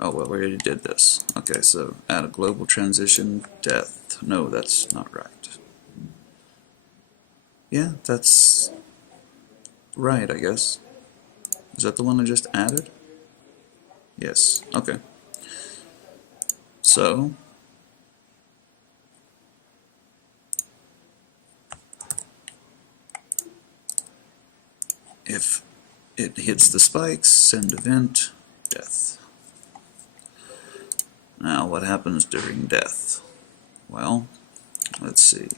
oh well, we already did this. Okay, so add a global transition death. No, that's not right. Yeah, that's right, I guess. Is that the one I just added? Yes, okay. So if it hits the spikes, send event death. Now what happens during death? Well, let's see.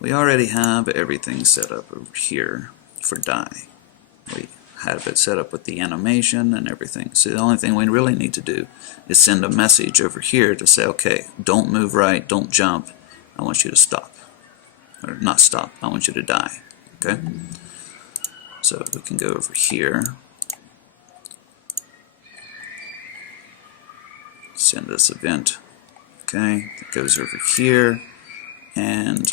We already have everything set up over here for die. We have it set up with the animation and everything. So the only thing we really need to do is send a message over here to say, okay, don't move right, don't jump, I want you to stop. Or not stop, I want you to die. Okay? So we can go over here, send this event. Okay, it goes over here, and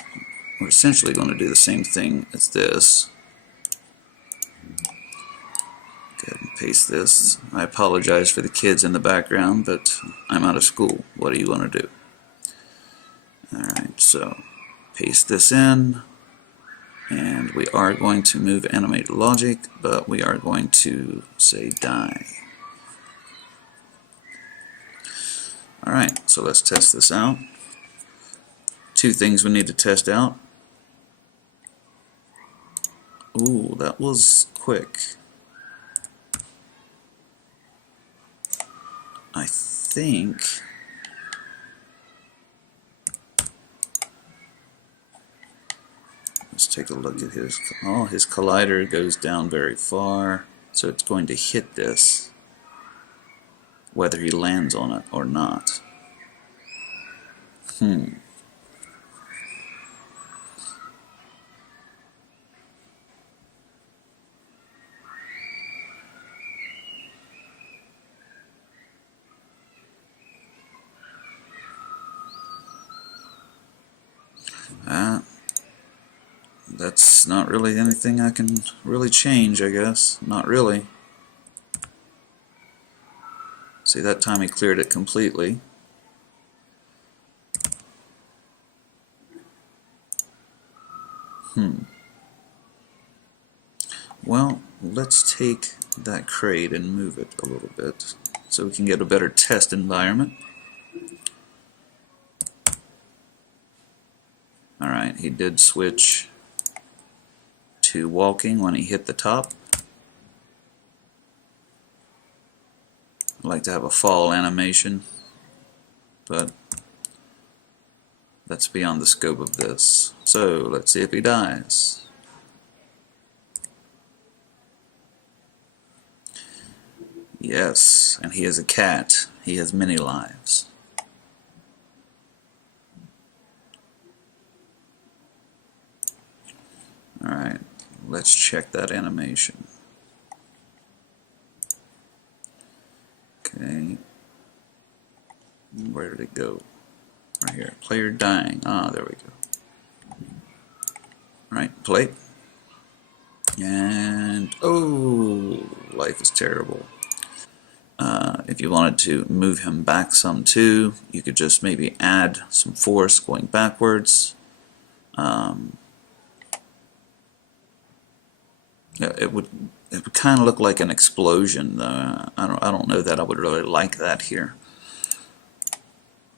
we're essentially going to do the same thing as this. paste this. I apologize for the kids in the background, but I'm out of school. What do you want to do? Alright, so paste this in, and we are going to move animated logic, but we are going to say die. Alright, so let's test this out. Two things we need to test out. Ooh, that was quick. I think let's take a look at his, oh, his collider goes down very far, so it's going to hit this whether he lands on it or not. That's not really anything I can really change, I guess. Not really. See, that time he cleared it completely. Well, let's take that crate and move it a little bit so we can get a better test environment. Alright, he did switch to walking when he hit the top. I'd like to have a fall animation, but that's beyond the scope of this. So let's see if he dies. Yes, and he is a cat. He has many lives. Alright, let's check that animation. Okay, where did it go? Right here, player dying. Ah, there we go. Alright, play. And, oh, life is terrible. If you wanted to move him back some too, you could just maybe add some force going backwards. It would kind of look like an explosion. I don't know that I would really like that here.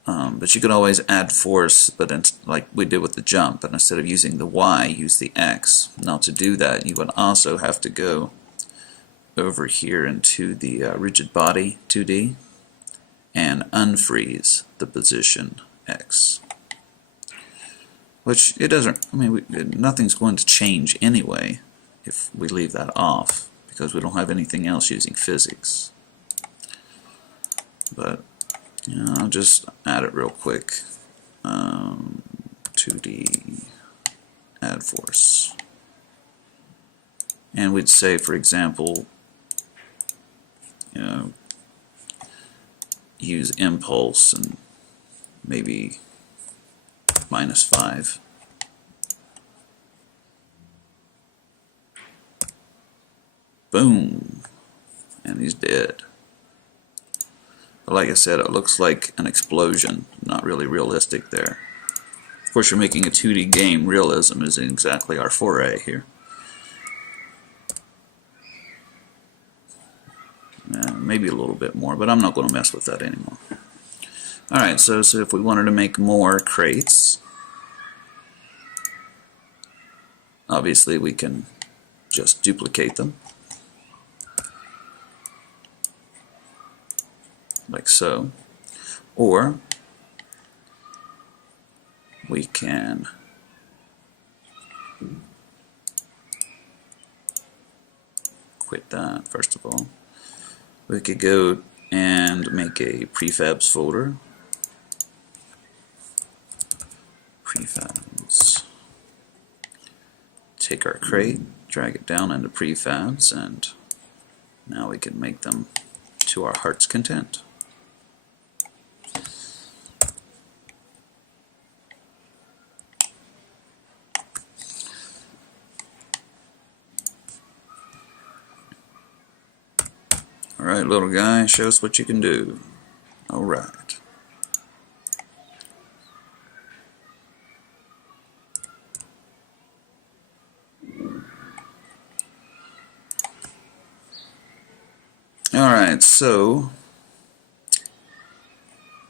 But you can always add force, but like we did with the jump, but instead of using the Y, use the X. Now to do that, you would also have to go over here into the rigid body 2D and unfreeze the position X. Which it doesn't, I mean, nothing's going to change anyway if we leave that off, because we don't have anything else using physics. But you know, I'll just add it real quick. 2D add force. And we'd say, for example, you know, use impulse and maybe -5. Boom, and he's dead. But like I said, it looks like an explosion, not really realistic there. Of course, you're making a 2D game. Realism isn't exactly our foray here. Maybe a little bit more, but I'm not going to mess with that anymore. Alright, so if we wanted to make more crates, obviously we can just duplicate them, like so, or we can quit that first of all. We could go and make a prefabs folder. Prefabs. Take our crate, drag it down into prefabs, and now we can make them to our heart's content. Alright, little guy, show us what you can do. Alright. Alright, so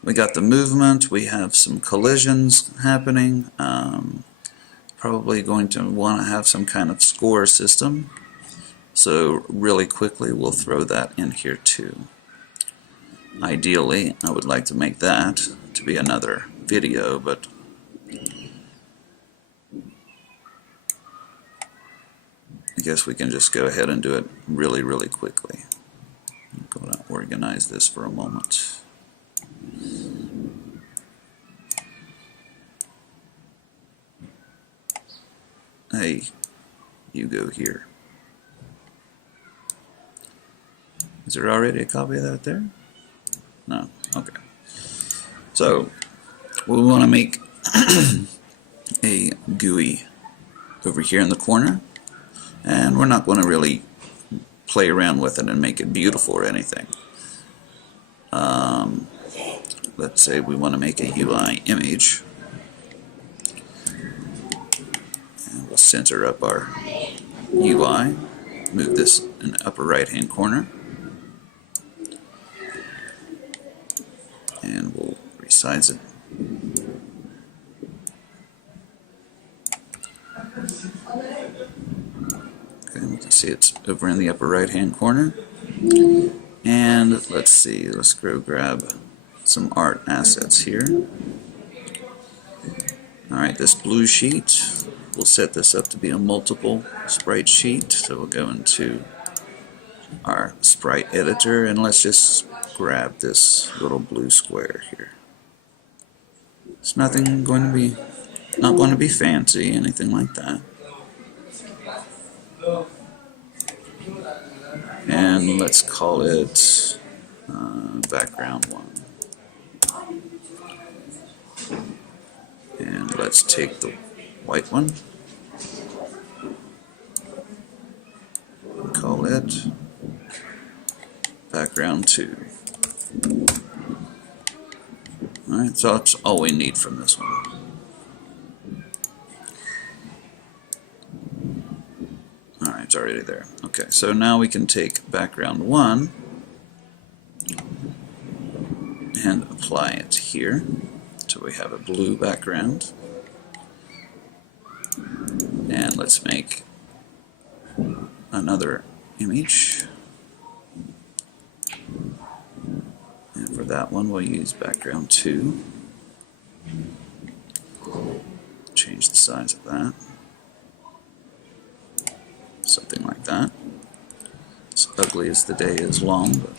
we got the movement, we have some collisions happening, probably going to want to have some kind of score system, so really quickly we'll throw that in here too. Ideally, I would like to make that to be another video, but I guess we can just go ahead and do it really quickly. I'm going to organize this for a moment. Hey, you go here. Is there already a copy of that there? No? Okay. So, we want to make a GUI over here in the corner, and we're not going to really play around with it and make it beautiful or anything. Let's say we want to make a UI image, and we'll center up our UI, move this in the upper right hand corner, and we'll resize it. Okay, we can see it's over in the upper right hand corner. And let's see, let's go grab some art assets here. Alright, this blue sheet, we'll set this up to be a multiple sprite sheet. So we'll go into our sprite editor and let's just grab this little blue square here. It's not going to be fancy, anything like that. And let's call it background 1. And let's take the white one, call it background 2. Alright, so that's all we need from this one. Alright, it's already there. Okay, so now we can take background 1 and apply it here. So we have a blue background. And let's make another image. And for that one we'll use background 2. Change the size of that. Something like that. As ugly as the day is long, but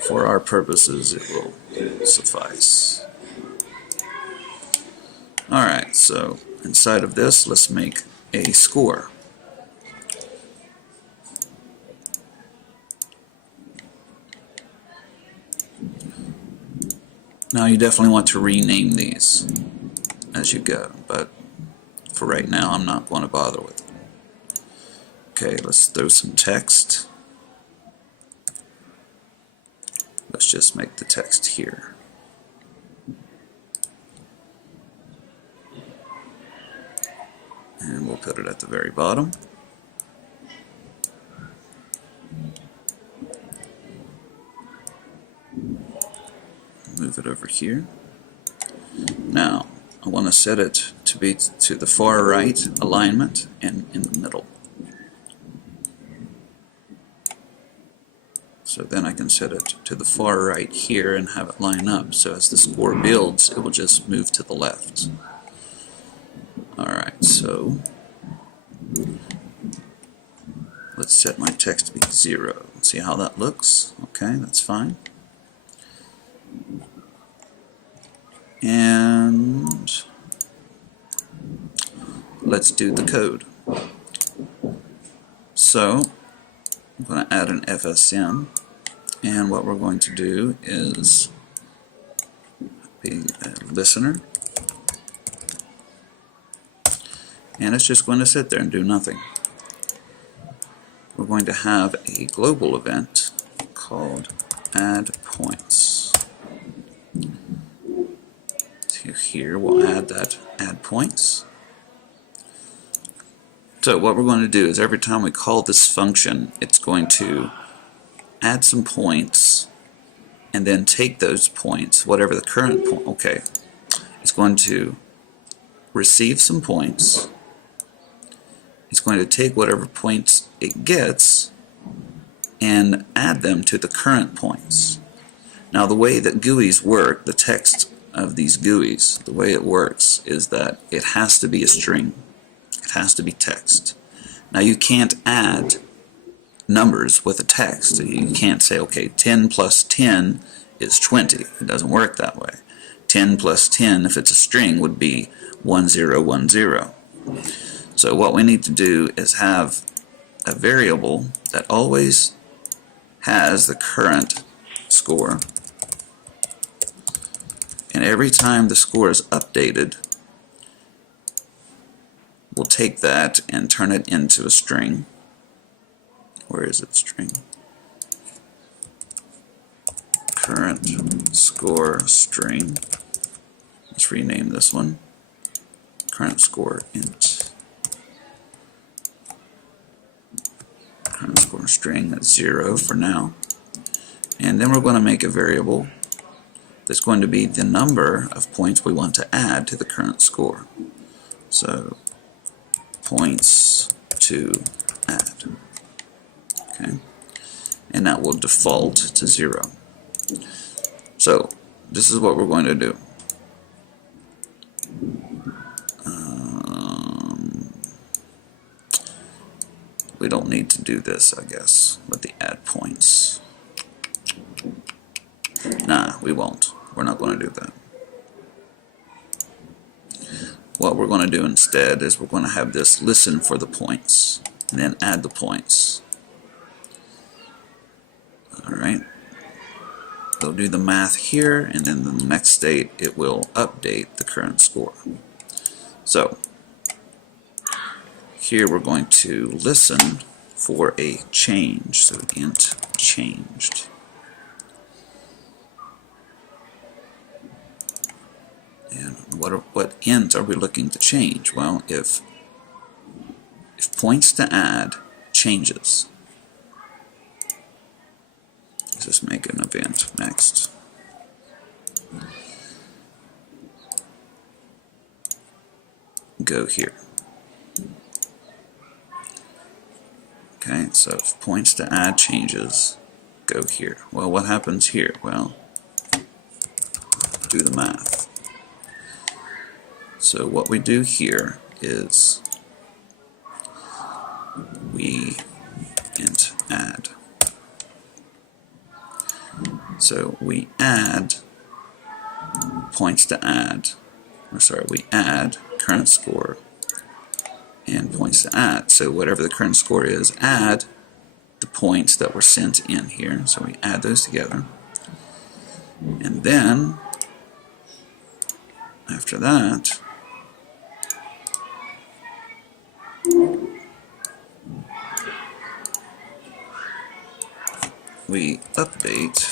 for our purposes it will suffice. Alright, so inside of this let's make a score. Now you definitely want to rename these as you go, but for right now I'm not going to bother with it. Okay, let's throw some text. Let's just make the text here. And we'll put it at the very bottom. Move it over here. Now, I want to set it to be to the far right alignment and in the middle. So then I can set it to the far right here and have it line up. So as the score builds, it will just move to the left. Alright, so let's set my text to be 0. See how that looks? Okay, that's fine. And let's do the code. So I'm going to add an FSM, and what we're going to do is be a listener, and it's just going to sit there and do nothing. we're going to have a global event called add points. To here we'll add that add points. So what we're going to do is every time we call this function, it's going to add some points and then take those points, whatever the current point, okay, it's going to receive some points. It's going to take whatever points it gets and add them to the current points. Now the way that GUIs work, the text of these GUIs, the way it works is that it has to be a string. It has to be text. Now you can't add numbers with a text. You can't say, okay, 10 plus 10 is 20. It doesn't work that way. 10 plus 10, if it's a string, would be 1010. So what we need to do is have a variable that always has the current score, and every time the score is updated, we'll take that and turn it into a string. Where is it? String. Current score string. Let's rename this one. Current score int. Current score string, that's 0 for now. And then we're going to make a variable that's going to be the number of points we want to add to the current score. So points to add. Okay, and that will default to 0. So this is what we're going to do. We don't need to do this, I guess, with the add points. Nah, we won't. We're not going to do that. What we're going to do instead is we're going to have this listen for the points and then add the points. Alright. It'll do the math here, and then in the next state it will update the current score. So here we're going to listen for a change, so int changed. And what int are we looking to change? Well, if points to add changes, let's just make an event next. Go here. Okay, so if points to add changes, go here. Well, what happens here? Well, do the math. So what we do here is we int add. So we add points to add, or sorry, we add current score and points to add. So whatever the current score is, add the points that were sent in here. So we add those together. And then, after that, we update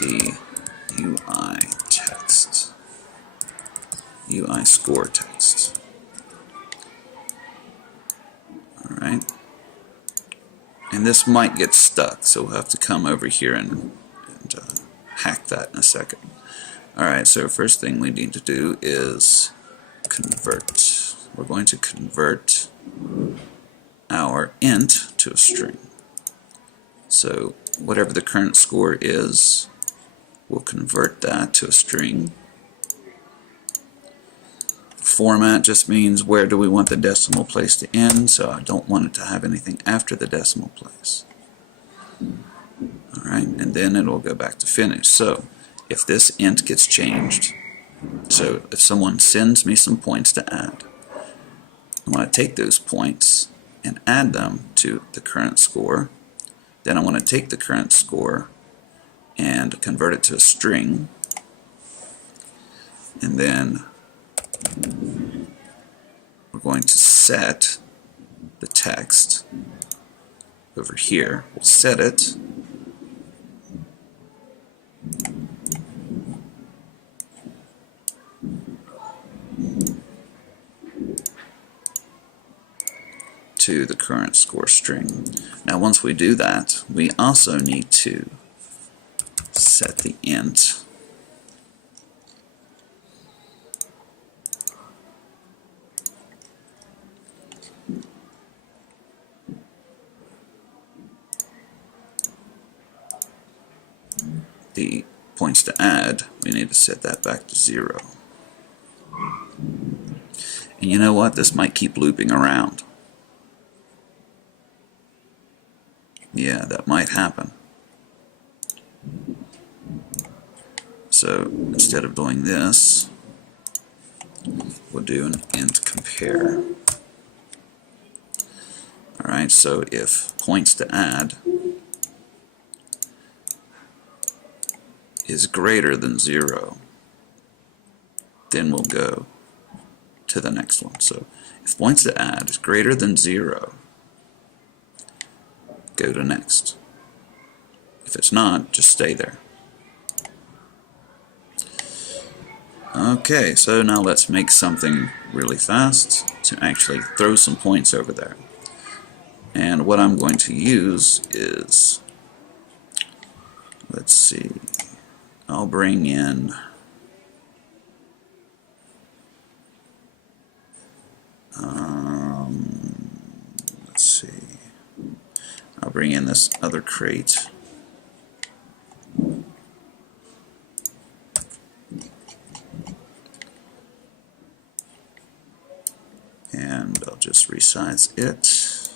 the UI text, UI score text. Alright. And this might get stuck, so we'll have to come over here and hack that in a second. Alright, so first thing we need to do is convert. We're going to convert our int to a string. So whatever the current score is, we'll convert that to a string. Format just means where do we want the decimal place to end, so I don't want it to have anything after the decimal place. Alright, and then it'll go back to finish. So if this int gets changed, so if someone sends me some points to add, I want to take those points and add them to the current score. Then I want to take the current score and convert it to a string, and then we're going to set the text over here. We'll set it to the current score string. Now once we do that, we also need to set the int the points to add. We need to set that back to 0. And you know what? This might keep looping around. Yeah, that might happen. So instead of doing this, we'll do an int compare. Alright, so if points to add is greater than 0, then we'll go to the next one. So if points to add is greater than 0, go to next. If it's not, just stay there. Okay, so now let's make something really fast to actually throw some points over there. And what I'm going to use is, let's see, I'll bring in let's see, I'll bring in this other crate. And I'll just resize it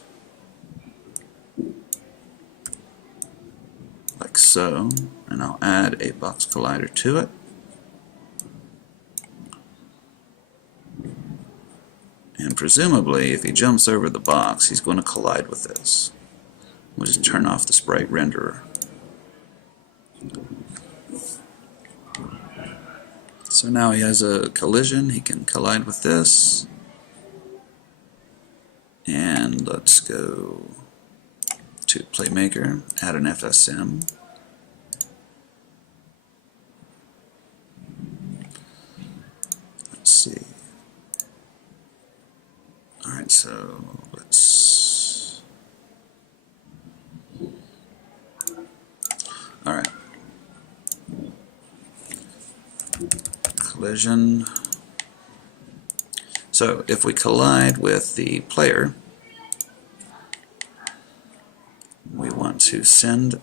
like so, and I'll add a box collider to it. And presumably, if he jumps over the box, he's going to collide with this. We'll just turn off the sprite renderer. So now he has a collision, he can collide with this. And let's go to Playmaker, add an FSM. Let's see. Alright, so let's... Alright. Collision. So if we collide with the player, we want to send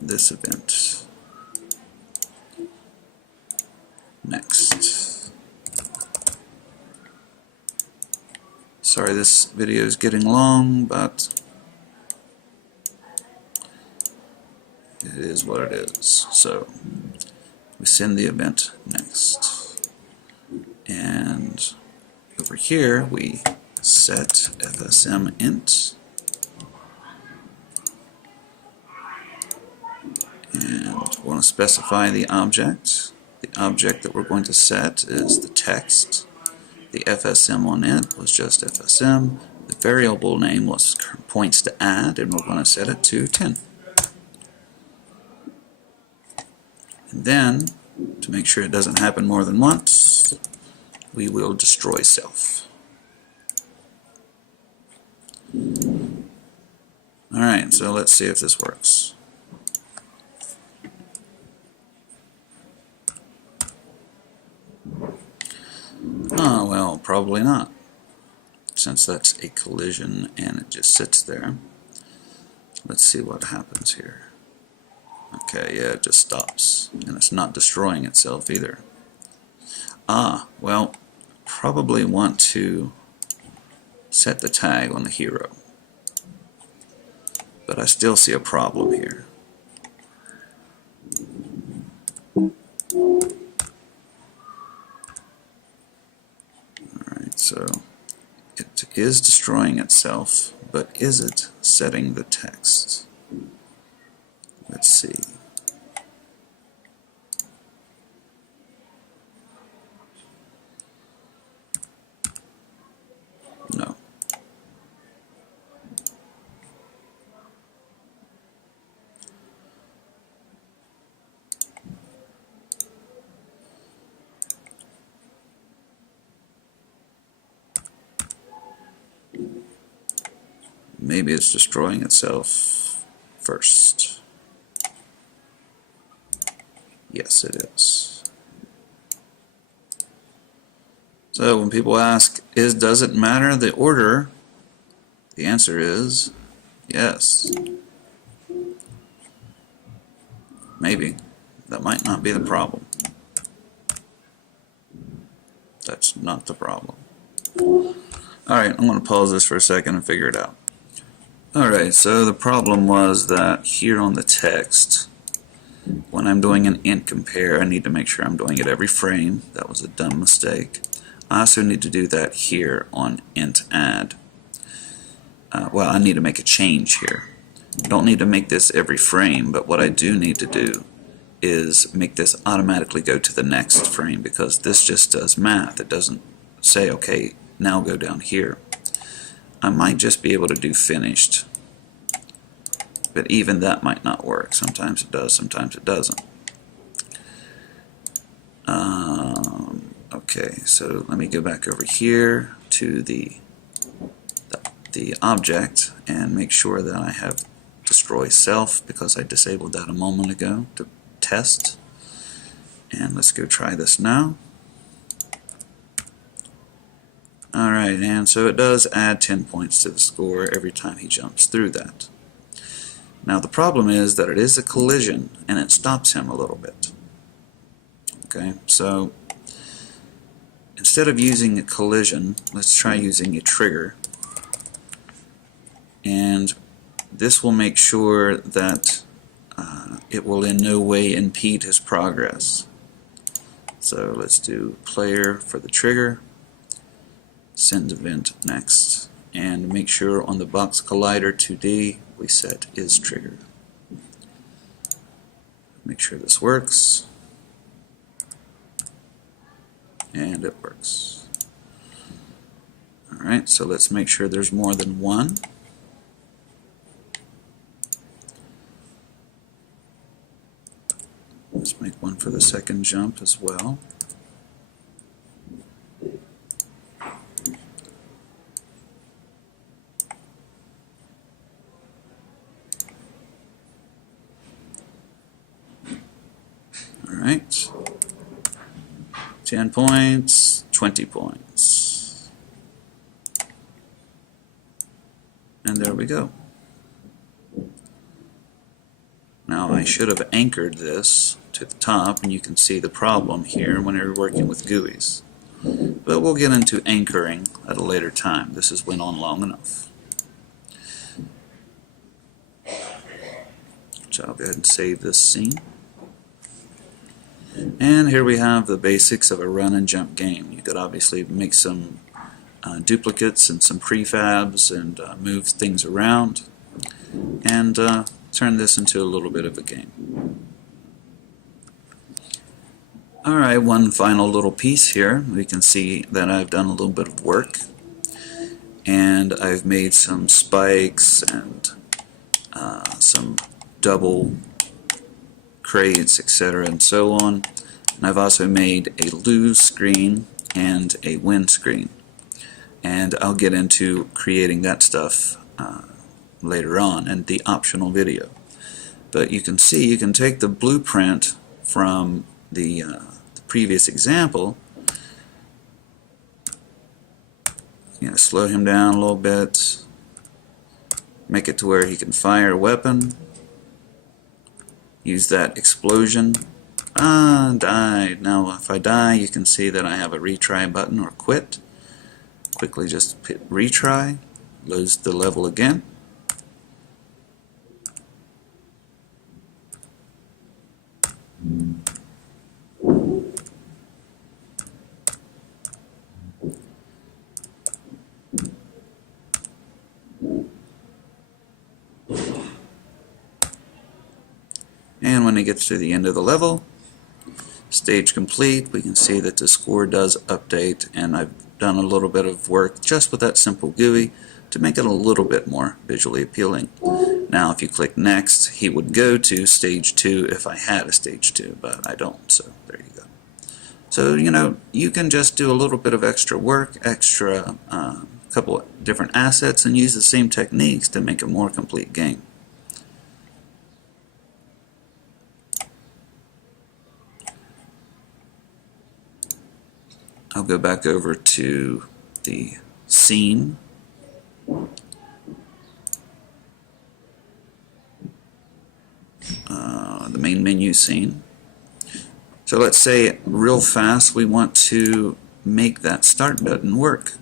this event next. Sorry, this video is getting long, but it is what it is. So we send the event next. And over here we set FSM int, and we want to specify the object. The object that we're going to set is the text. The FSM on it was just FSM. The variable name was points to add, and we're going to set it to 10. And then, to make sure it doesn't happen more than once, we will destroy self. Alright, so let's see if this works. Oh, well, probably not, since that's a collision and it just sits there. Let's see what happens here. Okay, yeah, it just stops, and it's not destroying itself either. Ah, well, probably want to set the tag on the hero, but I still see a problem here. Alright, so it is destroying itself, but is it setting the text? Let's see. No. maybe it's destroying itself first. Yes, it is. So when people ask, does it matter the order? The answer is yes. Maybe. That might not be the problem. That's not the problem. Alright, I'm going to pause this for a second and figure it out. Alright, so the problem was that here on the text, when I'm doing an int compare, I need to make sure I'm doing it every frame. That was a dumb mistake. I also need to do that here on int add. Well, I need to make a change here. I don't need to make this every frame, but what I do need to do is make this automatically go to the next frame, because this just does math. It doesn't say, okay, now go down here. I might just be able to do finished, but even that might not work. Sometimes it does, sometimes it doesn't. Okay, so let me go back over here to the object and make sure that I have destroy self, because I disabled that a moment ago to test. And let's go try this now. Alright, and so it does add 10 points to the score every time he jumps through that. Now the problem is that it is a collision and it stops him a little bit. Okay, so instead of using a collision, let's try using a trigger. And this will make sure that it will in no way impede his progress. So let's do player for the trigger, send event next, and make sure on the box collider 2D we set is trigger. Make sure this works, and it works. Alright, so let's make sure there's more than one. Let's make one for the second jump as well. Alright. 10 points, 20 points. And there we go. Now I should have anchored this to the top, and you can see the problem here when you're working with GUIs. But we'll get into anchoring at a later time. This has went on long enough. So I'll go ahead and save this scene. And here we have the basics of a run and jump game. You could obviously make some duplicates and some prefabs and move things around and turn this into a little bit of a game. Alright, one final little piece here. We can see that I've done a little bit of work, and I've made some spikes and some double crates, etc., and so on. And I've also made a lose screen and a win screen, and I'll get into creating that stuff later on in the optional video. But you can see, you can take the blueprint from the previous example, slow him down a little bit, make it to where he can fire a weapon, use that explosion. Died. Now if I die, you can see that I have a retry button or quit. Quickly just hit retry, loads the level again. And when it gets to the end of the level, stage complete, we can see that the score does update, and I've done a little bit of work just with that simple GUI to make it a little bit more visually appealing. Now if you click next, he would go to stage 2 if I had a stage 2, but I don't, so there you go. So you can just do a little bit of extra work, extra a couple different assets and use the same techniques to make a more complete game. I'll go back over to the scene. The main menu scene. So let's say real fast we want to make that start button work.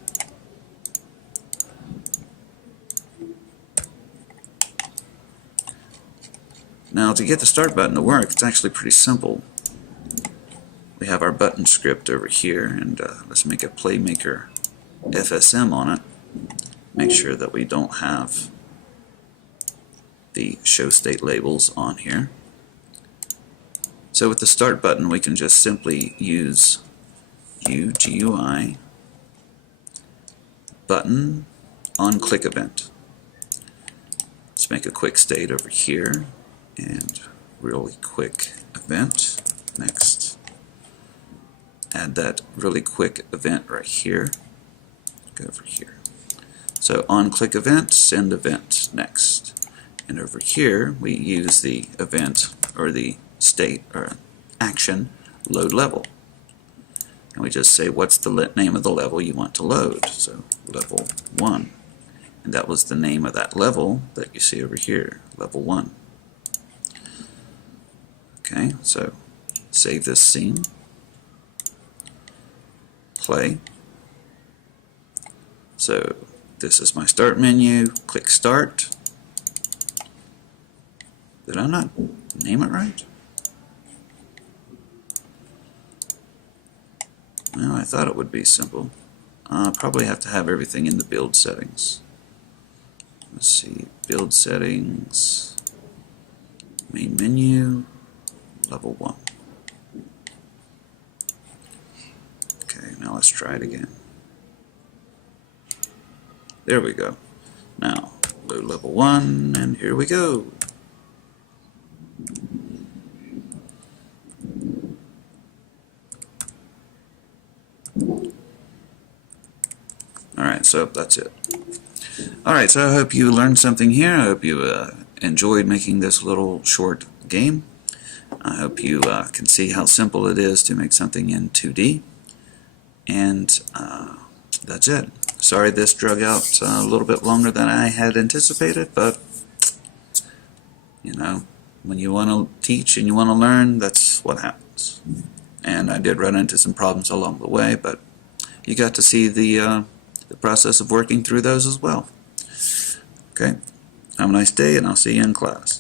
Now to get the start button to work, it's actually pretty simple. We have our button script over here, and let's make a Playmaker FSM on it. Make sure that we don't have the show state labels on here. So with the start button we can just simply use GUI button on click event. Let's make a quick state over here and really quick event. Next. Add that really quick event right here. Go over here. So on click event, send event. Next. And over here we use the event or the state or action load level. And we just say what's the name of the level you want to load. So level 1. And that was the name of that level that you see over here, level 1. Okay, so save this scene. Play. So this is my start menu. Click start. Did I not name it right? Well, I thought it would be simple. I'll probably have to have everything in the build settings. Let's see, build settings, main menu, level 1. Okay, now let's try it again. There we go. Now, load level 1, and here we go. Alright, so that's it. Alright, so I hope you learned something here. I hope you enjoyed making this little short game. I hope you can see how simple it is to make something in 2D. And that's it. Sorry this drug out a little bit longer than I had anticipated, but you know, when you want to teach and you want to learn, that's what happens. And I did run into some problems along the way, but you got to see the process of working through those as well. Okay, have a nice day, and I'll see you in class.